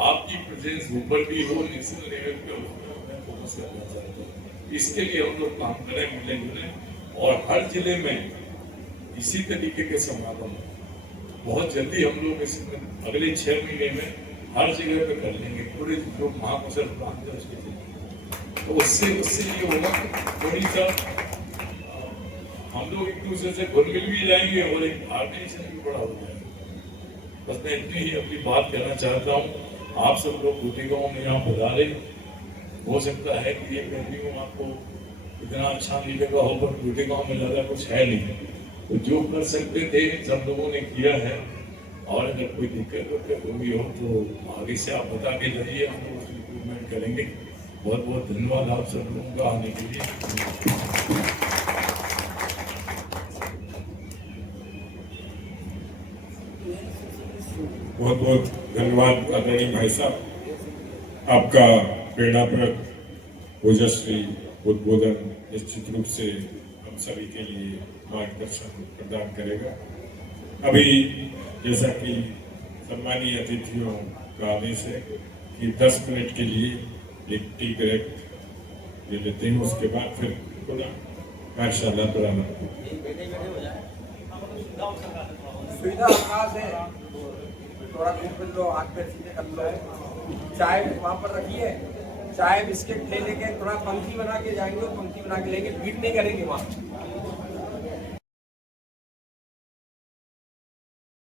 आपकी प्रेजेंस ऊपर भी हो, नेशनल लेवल पे मैं फोकस करना चाहता हूँ। इसके लिए हम लोग काम करें मिले जुले और हर जिले में इसी तरीके के समागम बहुत जल्दी हम लोग इसमें अगले 6 महीने में हर जगह पे कर लेंगे, पूरे जो महाकुशल प्रांत है उसके जरिए। तो उससे ये होगा थोड़ी सा हम लोग एक दूसरे से घुल मिल भी जाएंगे और एक ऑर्गेनाइजेशन भी बड़ा हो जाएगा। बस मैं इतनी ही अपनी बात कहना चाहता हूँ। आप सब लोग गोटेगांव में यहाँ पधारे, हो सकता है कि ये वेन्यू आपको इतना अच्छा नहीं लगा हो, पर गोटेगांव में ज़्यादा कुछ है नहीं, तो जो कर सकते थे सब लोगों ने किया है। और अगर कोई दिक्कत होगी हो तो आगे से आप बता के जाइए, हम लोग उसकी इम्प्रूवमेंट करेंगे। बहुत बहुत धन्यवाद आप सब लोगों का आने के लिए। बहुत बहुत धन्यवाद आदरणीय भाई साहब। आपका प्रेरणाप्रद ओजस्वी उद्बोधन निश्चित रूप से हम सभी के लिए मार्गदर्शन प्रदान करेगा। अभी जैसा कि सम्मानीय अतिथियों का आदेश है कि 10 मिनट के लिए एक टी ब्रेक ले लेते हैं, उसके बाद फिर पुनः कार्यशाला प्रारंभ। सुविधा आकाश है, थोड़ा दूर कर लो, हाथ पैर सीधे कर लो, चाय वहाँ पर रखिए, चाय बिस्किट ले लेके थोड़ा पंक्ति बना के जाएंगे और पंक्ति बना के लेके भीड़ नहीं करेंगे वहाँ।